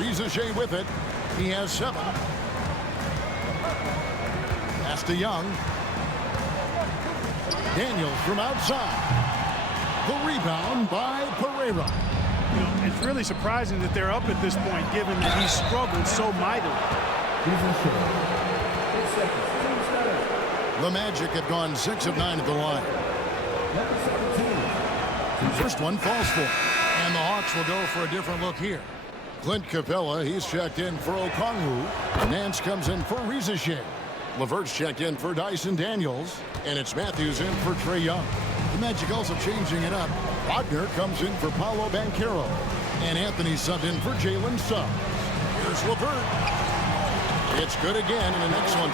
Rizachet with it. He has 7. Pass to Young. Daniels from outside. The rebound by Pereira. You know, it's really surprising that they're up at this point, given that he struggled so mightily. The Magic have gone 6 of 9 at the line. First one falls for it. And the Hawks will go for a different look here. Clint Capella, he's checked in for Okongwu. Nance comes in for Rizachet. Levert's checked in for Dyson Daniels. And it's Matthews in for Trae Young. The Magic also changing it up. Wagner comes in for Paolo Banchero. And Anthony subbed in for Jalen Suggs. Here's Levert. It's good again in the next one.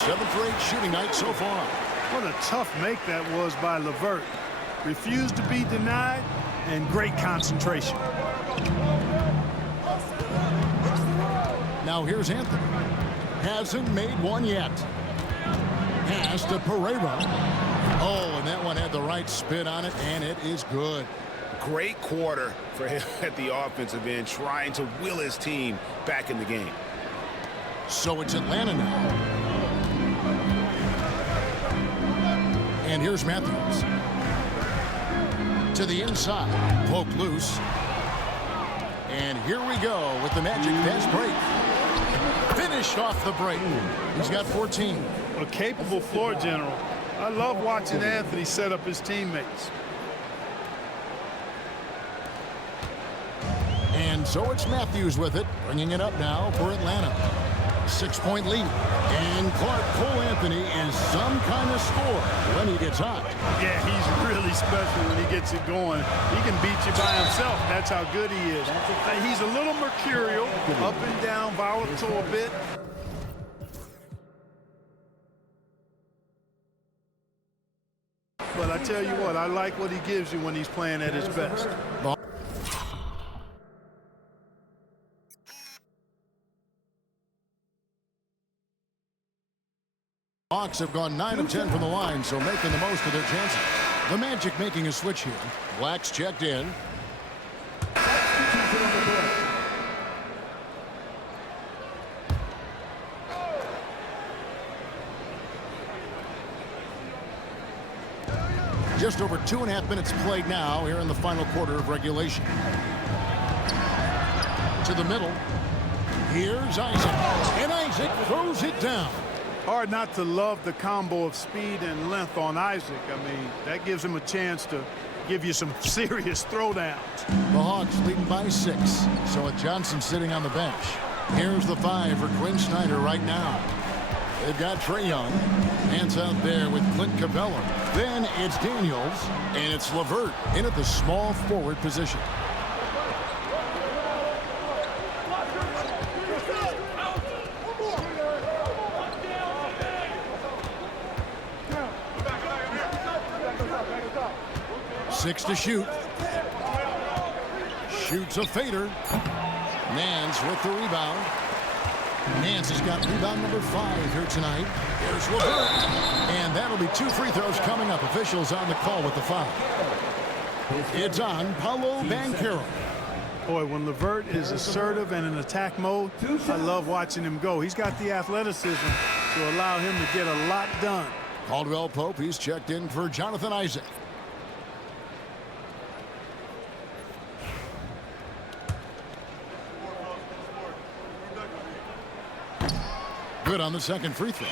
7 for 8 shooting night so far. What a tough make that was by Levert. Refused to be denied, and great concentration. Now here's Anthony. Hasn't made one yet. Pass to Pereira. Oh, and that one had the right spin on it, and it is good. Great quarter for him at the offensive end, trying to will his team back in the game. So it's Atlanta now. And here's Matthews. To the inside. Poke loose. And here we go with the Magic fast break. Finished off the break. He's got 14. A capable floor general. I love watching Anthony set up his teammates. And so it's Matthews with it, bringing it up now for Atlanta. 6-point lead. And Clark Cole Anthony is some kind of scorer when he gets hot. Yeah, he's really special when he gets it going. He can beat you by himself. That's how good he is. He's a little mercurial, up and down, volatile a bit. But I tell you what, I like what he gives you when he's playing at his best. Hawks have gone 9 of 10 from the line, so making the most of their chances. The Magic making a switch here. Black's checked in. Just over 2.5 minutes played now here in the final quarter of regulation. To the middle. Here's Isaac. And Isaac throws it down. Hard not to love the combo of speed and length on Isaac. I mean, that gives him a chance to give you some serious throwdowns. The Hawks leading by 6. So with Johnson sitting on the bench. Here's the 5 for Quinn Snyder right now. They've got Trae Young. Hands out there with Clint Capella. Then it's Daniels. And it's LeVert in at the small forward position. Six to shoot. Shoots a fader. Nance with the rebound. Nance has got rebound number 5 here tonight. Here's LeVert. And that'll be 2 free throws coming up. Officials on the call with the foul. It's on Paolo Banchero. Boy, when LeVert is assertive and in attack mode, I love watching him go. He's got the athleticism to allow him to get a lot done. Caldwell Pope, he's checked in for Jonathan Isaac. Good on the second free throw.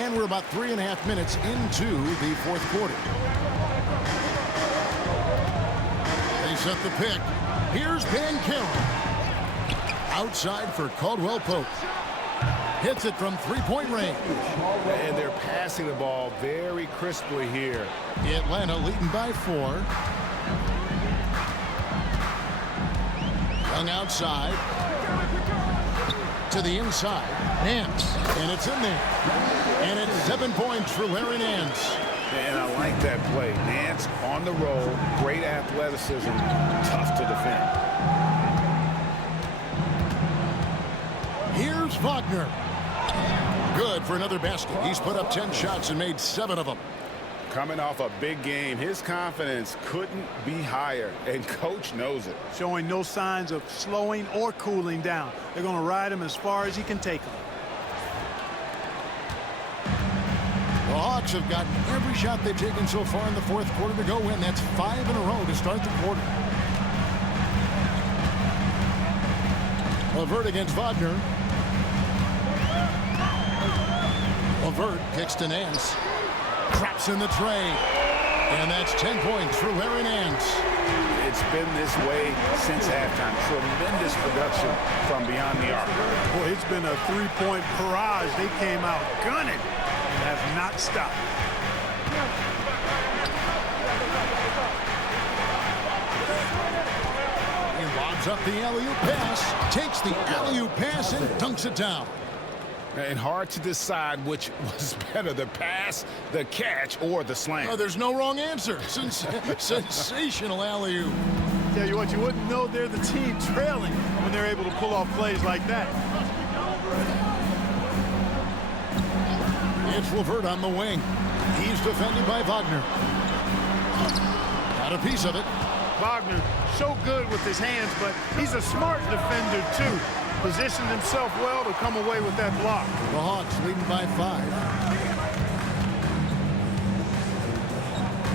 And we're about 3.5 minutes into the fourth quarter. They set the pick. Here's Banchero. Outside for Caldwell Pope. Hits it from three-point range. And they're passing the ball very crisply here. Atlanta leading by 4. Young outside. To the inside. Nance. And it's in there. And it's 7 points for Larry Nance. And I like that play. Nance on the roll. Great athleticism. Tough to defend. Here's Wagner. Good for another basket. He's put up 10 shots and made 7 of them. Coming off a big game, his confidence couldn't be higher, and coach knows it. Showing no signs of slowing or cooling down. They're going to ride him as far as he can take him. The Hawks have gotten every shot they've taken so far in the fourth quarter to go in. That's 5 in a row to start the quarter. LeVert against Wagner. LeVert kicks to Nance. Traps in the tray. And that's 10 points for Larry Nance. It's been this way since halftime. Tremendous production from beyond the arc. Boy, it's been a three-point barrage. They came out gunning and have not stopped. He lobs up the alley-oop pass, takes the alley-oop pass and dunks it down. And hard to decide which was better, the pass, the catch, or the slam. Oh, there's no wrong answer. Sensational alley-oop. Tell you what, you wouldn't know they're the team trailing when they're able to pull off plays like that. It's LeVert on the wing. He's defended by Wagner. Got a piece of it. Wagner, so good with his hands, but he's a smart defender, too. Positioned himself well to come away with that block. The Hawks leading by 5.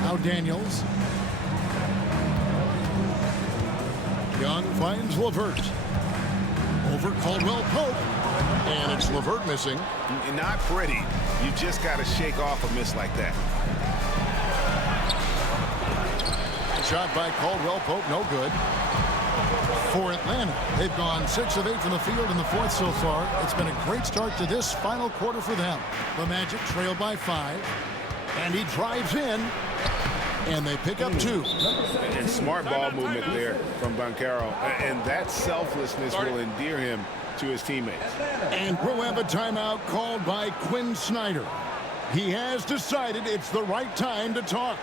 Now Daniels. Young finds LeVert. Over Caldwell Pope. And it's LeVert missing. Not pretty. You just got to shake off a miss like that. Shot by Caldwell Pope, no good. For Atlanta, they've gone 6 of 8 from the field in the fourth so far. It's been a great start to this final quarter for them. The Magic trail by 5. And he drives in. And they pick up 2. And smart ball movement there from Banchero. And that selflessness will endear him to his teammates. And we'll have a timeout called by Quinn Snyder. He has decided it's the right time to talk.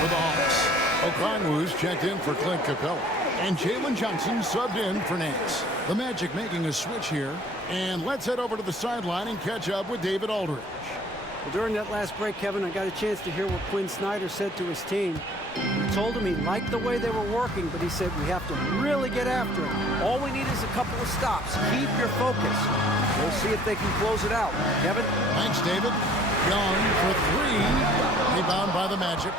For the Hawks, Okongwu's checked in for Clint Capella. And Jalen Johnson subbed in for Nance. The Magic making a switch here. And let's head over to the sideline and catch up with David Aldridge. Well, during that last break, Kevin, I got a chance to hear what Quinn Snyder said to his team. He told him he liked the way they were working, but he said we have to really get after it. All we need is a couple of stops. Keep your focus. We'll see if they can close it out. Kevin? Thanks, David. Young for three. Rebound by the Magic.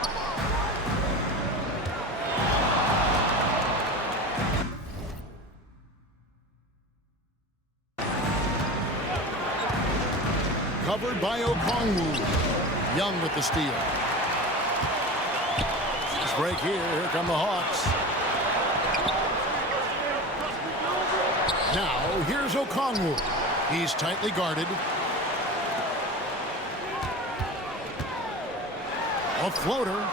Covered by Okongwu. Young with the steal. Nice break here. Here come the Hawks. Now, here's Okongwu. He's tightly guarded. A floater.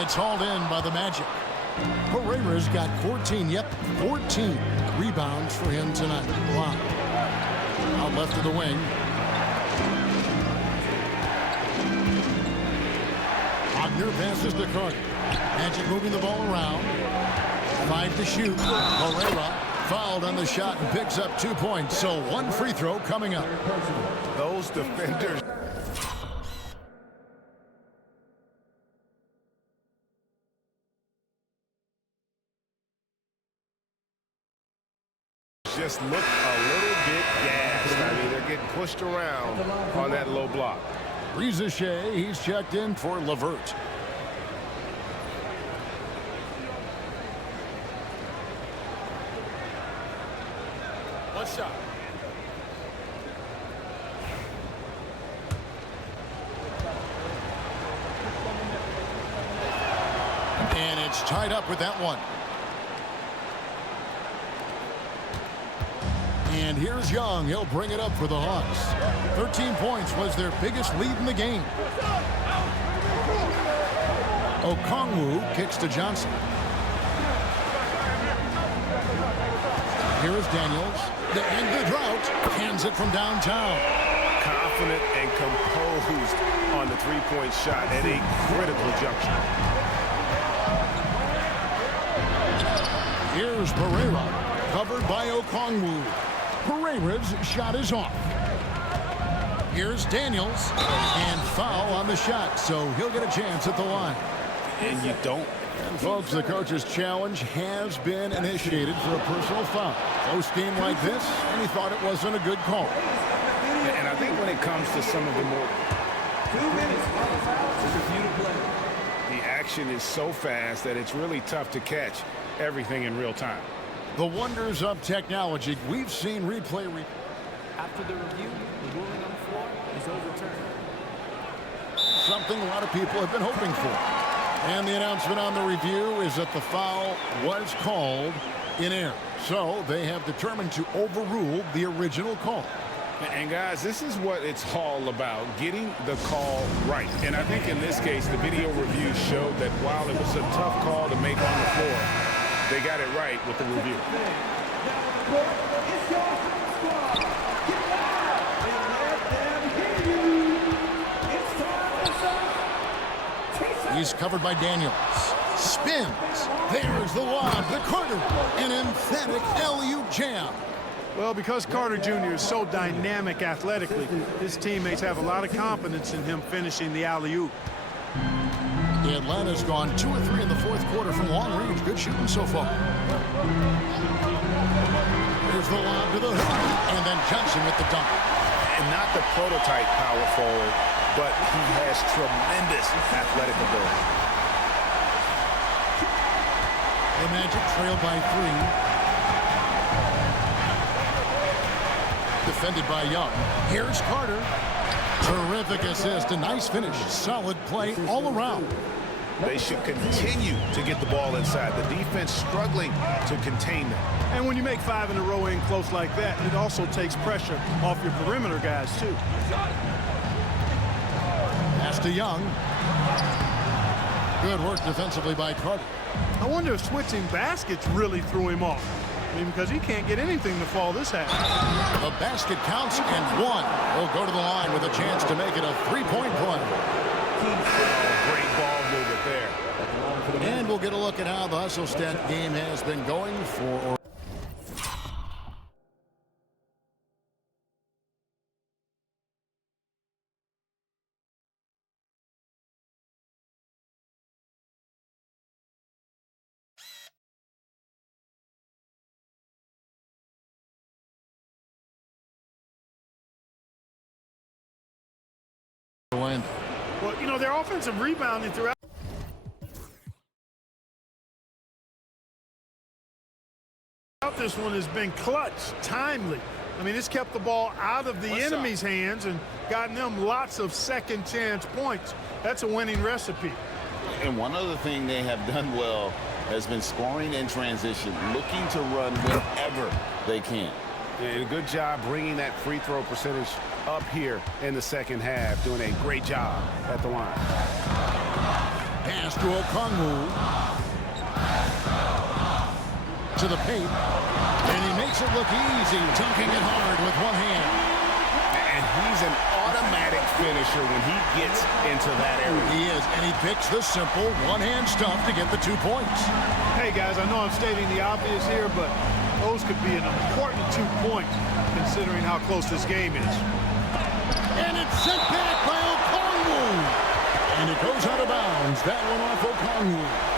It's hauled in by the Magic. Pereira's got 14. Yep, 14 rebounds for him tonight. Wow. Out left of the wing. Wagner passes to Carter. Magic moving the ball around. 5 to shoot. Pereira fouled on the shot and picks up 2 points. So one free throw coming up. Those defenders. Just look a little bit gassed. I mean, they're getting pushed around on that low block. Reza Shea, he's checked in for Levert. One shot. And it's tied up with that one. And here's Young. He'll bring it up for the Hawks. 13 points was their biggest lead in the game. Okongwu kicks to Johnson. Here is Daniels. The end of the drought. Hands it from downtown. Confident and composed on the three-point shot at a critical juncture. Here's Pereira. Covered by Okongwu. Pereira's shot is off. Here's Daniels. And foul on the shot, so he'll get a chance at the line. And you don't. And folks, the coach's challenge has been initiated for a personal foul. Close game like this, and he thought it wasn't a good call. And I think when it comes to some of the more... 2 minutes to review the play. The action is so fast that it's really tough to catch everything in real time. The wonders of technology. We've seen replay. After the review, the ruling on the floor is overturned. Something a lot of people have been hoping for. And the announcement on the review is that the foul was called in error. So they have determined to overrule the original call. And guys, this is what it's all about, getting the call right. And I think in this case, the video review showed that while it was a tough call to make on the floor, they got it right with the review. He's covered by Daniels. Spins. There's the lob to Carter. An emphatic alley-oop jam. Well, because Carter Jr. is so dynamic athletically, his teammates have a lot of confidence in him finishing the alley-oop. Atlanta's gone 2 or 3 in the fourth quarter from long range. Good shooting so far. Here's the lob to the hoop. And then Johnson with the dunk. And not the prototype power forward, but he has tremendous athletic ability. The Magic trail by 3. Defended by Young. Here's Carter. Terrific assist. A nice finish. Solid play all around. They should continue to get the ball inside. The defense struggling to contain them. And when you make 5 in a row in close like that, it also takes pressure off your perimeter guys, too. Pass to Young. Good work defensively by Carter. I wonder if switching baskets really threw him off. I mean, because he can't get anything to fall this half. The basket counts, and one will go to the line with a chance to make it a three-point play. Great ball movement there. And we'll get a look at how the hustle stat game has been going for Orlando. Well, you know, their offensive rebounding throughout this one has been clutch, timely. I mean, it's kept the ball out of the enemy's hands and gotten them lots of second chance points. That's a winning recipe. And one other thing they have done well has been scoring in transition, looking to run whenever they can. And a good job bringing that free throw percentage up here in the second half, doing a great job at the line. Pass to Okongwu. To the paint. And he makes it look easy, dunking it hard with one hand. And he's an automatic finisher when he gets into that area. He is, and he picks the simple one-hand stuff to get the 2 points. Hey, guys, I know I'm stating the obvious here, but those could be an important 2 points considering how close this game is. And it's sent back by Okongwu. And it goes out of bounds. That one off Okongwu.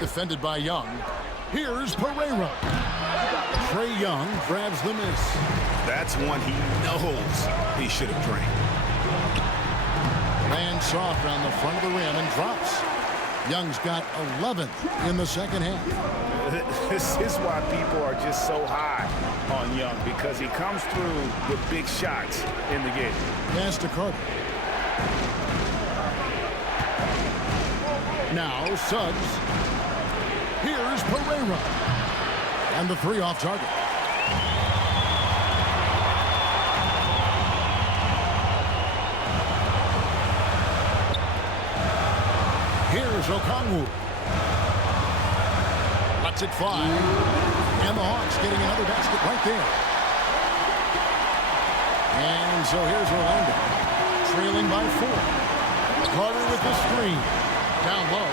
Defended by Young. Here's Pereira. Trae Young grabs the miss. That's one he knows he should have drained. Lands soft on the front of the rim and drops. Young's got 11 in the second half. This is why people are just so high on Young, because he comes through with big shots in the game. Pass to Carter. Now Suggs. Here's Pereira. And the 3 off target. Here's Okongwu. Lets it fly. And the Hawks getting another basket right there. And so here's Orlando. Trailing by 4. Carter with the screen. Down low.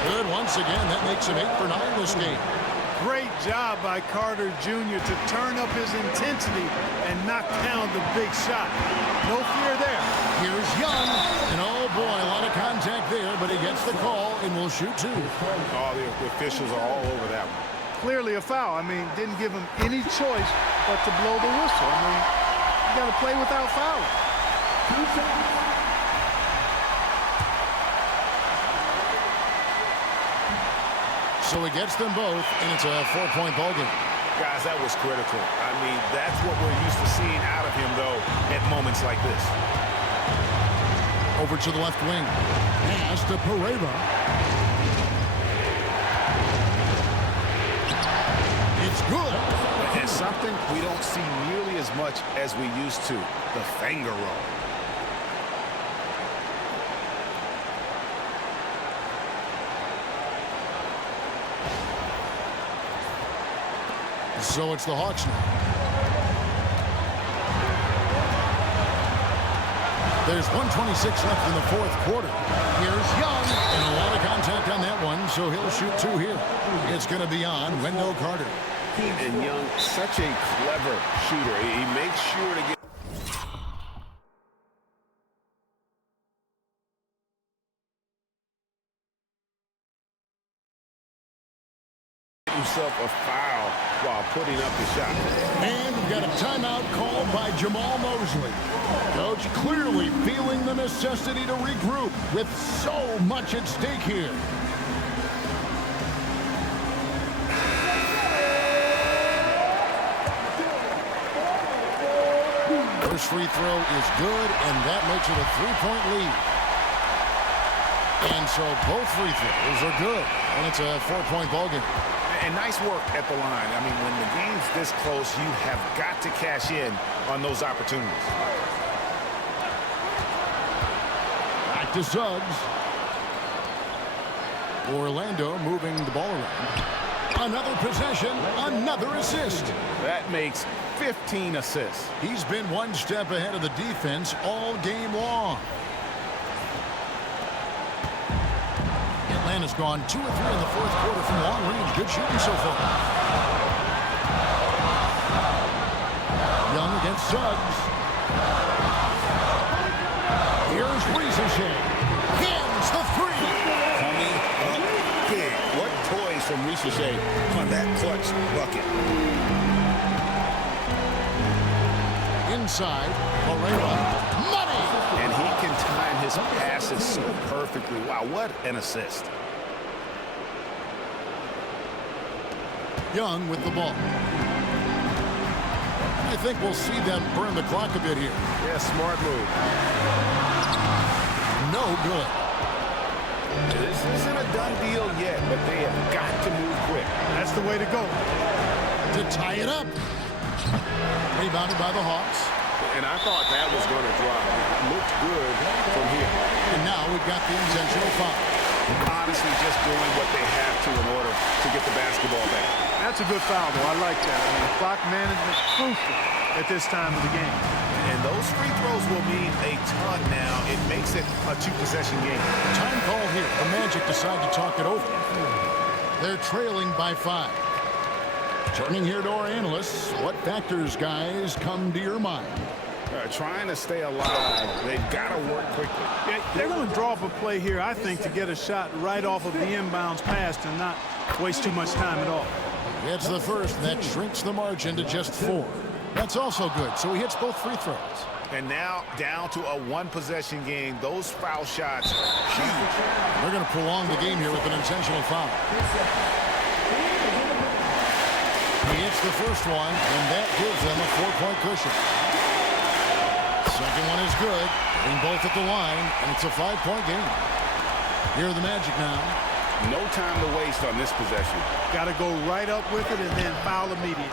Good once again. That makes him 8 for 9 this game. Great job by Carter Jr. to turn up his intensity and knock down the big shot. No fear there. Here's Young. And oh boy, a lot of contact there, but he gets the call and will shoot 2. Oh, the officials are all over that one. Clearly a foul. I mean, didn't give him any choice but to blow the whistle. I mean, you got to play without fouling. 2 seconds. So it gets them both, and it's a 4-point ball game. Guys, that was critical. I mean, that's what we're used to seeing out of him, though, at moments like this. Over to the left wing. Pass to Pereira. It's good. And something we don't see nearly as much as we used to, the finger roll. So it's the Hawks now. There's 1:26 left in the 4th quarter. Here's Young. And a lot of contact on that one, so he'll shoot 2 here. It's going to be on Wendell Carter. And Young, such a clever shooter. He makes sure to get himself a foul while putting up the shot. And we've got a timeout called by Jamal Mosley. Coach clearly feeling the necessity to regroup with so much at stake here. First free throw is good, and that makes it a 3-point lead. And so both free throws are good, and it's a 4-point ball game. And nice work at the line. I mean, when the game's this close, you have got to cash in on those opportunities. Back to Suggs. Orlando moving the ball around. Another possession, another assist. That makes 15 assists. He's been one step ahead of the defense all game long. Atlanta's gone 2 of 3 in the 4th quarter from long range. Good shooting so far. Young against Suggs. Here's Ricochet. Hands the three. Coming up big. What poise from Ricochet on that clutch bucket. Inside, Pereira. Money! And he can time his passes so perfectly. Wow, what an assist. Young with the ball. I think we'll see them burn the clock a bit here. Yeah, smart move. No good. This isn't a done deal yet, but they have got to move quick. That's the way to go. To tie it up. Rebounded by the Hawks. And I thought that was going to drop. It looked good from here. And now we've got the intentional foul. Honestly, just doing what they have to in order to get the basketball back. That's a good foul, though. I like that. I mean, clock management crucial at this time of the game. And those free throws will mean a ton now. It makes it a two-possession game. Time call here. The Magic decide to talk it over. They're trailing by 5. Turning here to our analysts, what factors, guys, come to your mind? Trying to stay alive, they've got to work quickly. Yeah, they're going to draw up a play here, I think, to get a shot right off of the inbounds pass and not waste too much time at all. It's the first, and that shrinks the margin to just 4. That's also good, so he hits both free throws. And now down to a one-possession game. Those foul shots, huge. They're going to prolong the game here with an intentional foul. He hits the first one, and that gives them a 4-point cushion. Second one is good. Getting both at the line, and it's a 5-point game. Here are the Magic now. No time to waste on this possession. Got to go right up with it and then foul immediately.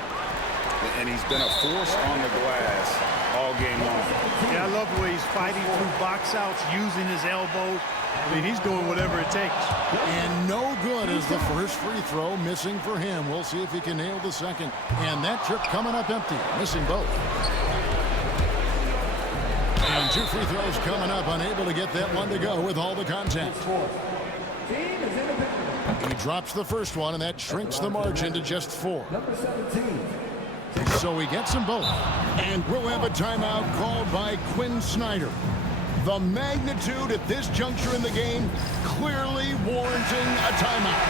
And he's been a force on the glass all game long. Yeah, I love the way he's fighting through box outs, using his elbows. I mean, he's doing whatever it takes. And no good is the first free throw, missing for him. We'll see if he can nail the second. And that trip coming up empty, missing both. And 2 free throws coming up, unable to get that one to go with all the contact. He drops the first one, and that shrinks the margin to just 4. So he gets them both. And we'll have a timeout called by Quinn Snyder. The magnitude at this juncture in the game clearly warranting a timeout.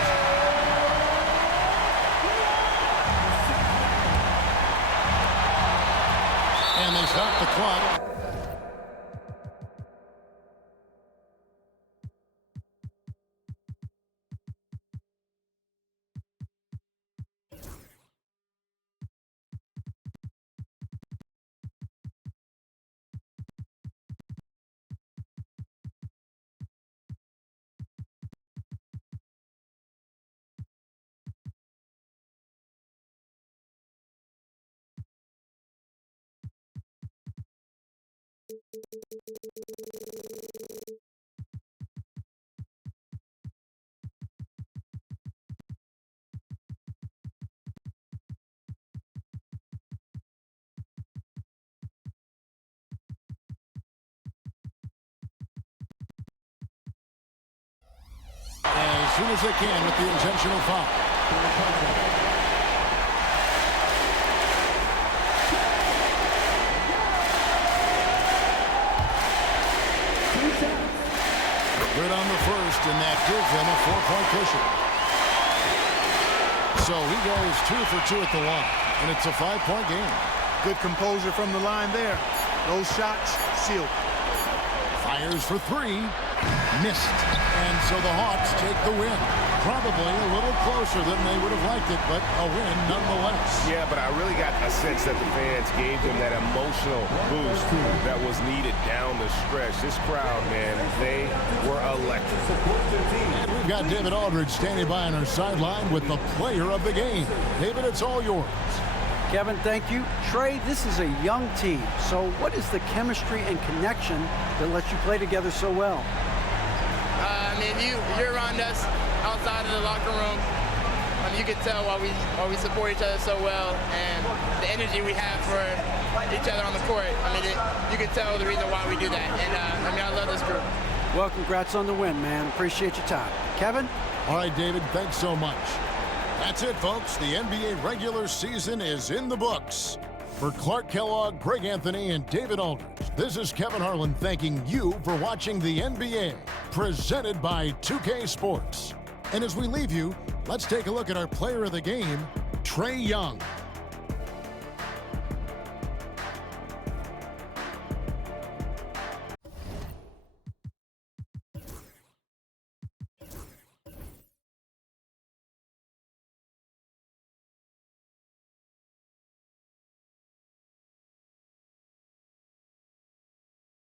And they stop the clock. As soon as they can with the intentional foul. Good on the first, and that gives them a 4-point cushion. So he goes 2 for 2 at the line, and it's a 5-point game. Good composure from the line there. Those shots sealed. Fires for 3. Missed. And so the Hawks take the win. Probably a little closer than they would have liked it, but a win nonetheless. Yeah, but I really got a sense that the fans gave them that emotional boost that was needed down the stretch. This crowd, man, they were electric. And we've got David Aldridge standing by on our sideline with the player of the game. David, it's all yours. Kevin, thank you. Trey, this is a young team. So what is the chemistry and connection that lets you play together so well? I mean, you're around us outside of the locker room. You can tell why we support each other so well, and the energy we have for each other on the court. I mean, you can tell the reason why we do that. And I mean, I love this group. Well, congrats on the win, man. Appreciate your time. Kevin? All right, David, thanks so much. That's it, folks. The NBA regular season is in the books. For Clark Kellogg, Greg Anthony, and David Aldridge, this is Kevin Harlan thanking you for watching the NBA, presented by 2K Sports. And as we leave you, let's take a look at our player of the game, Trae Young.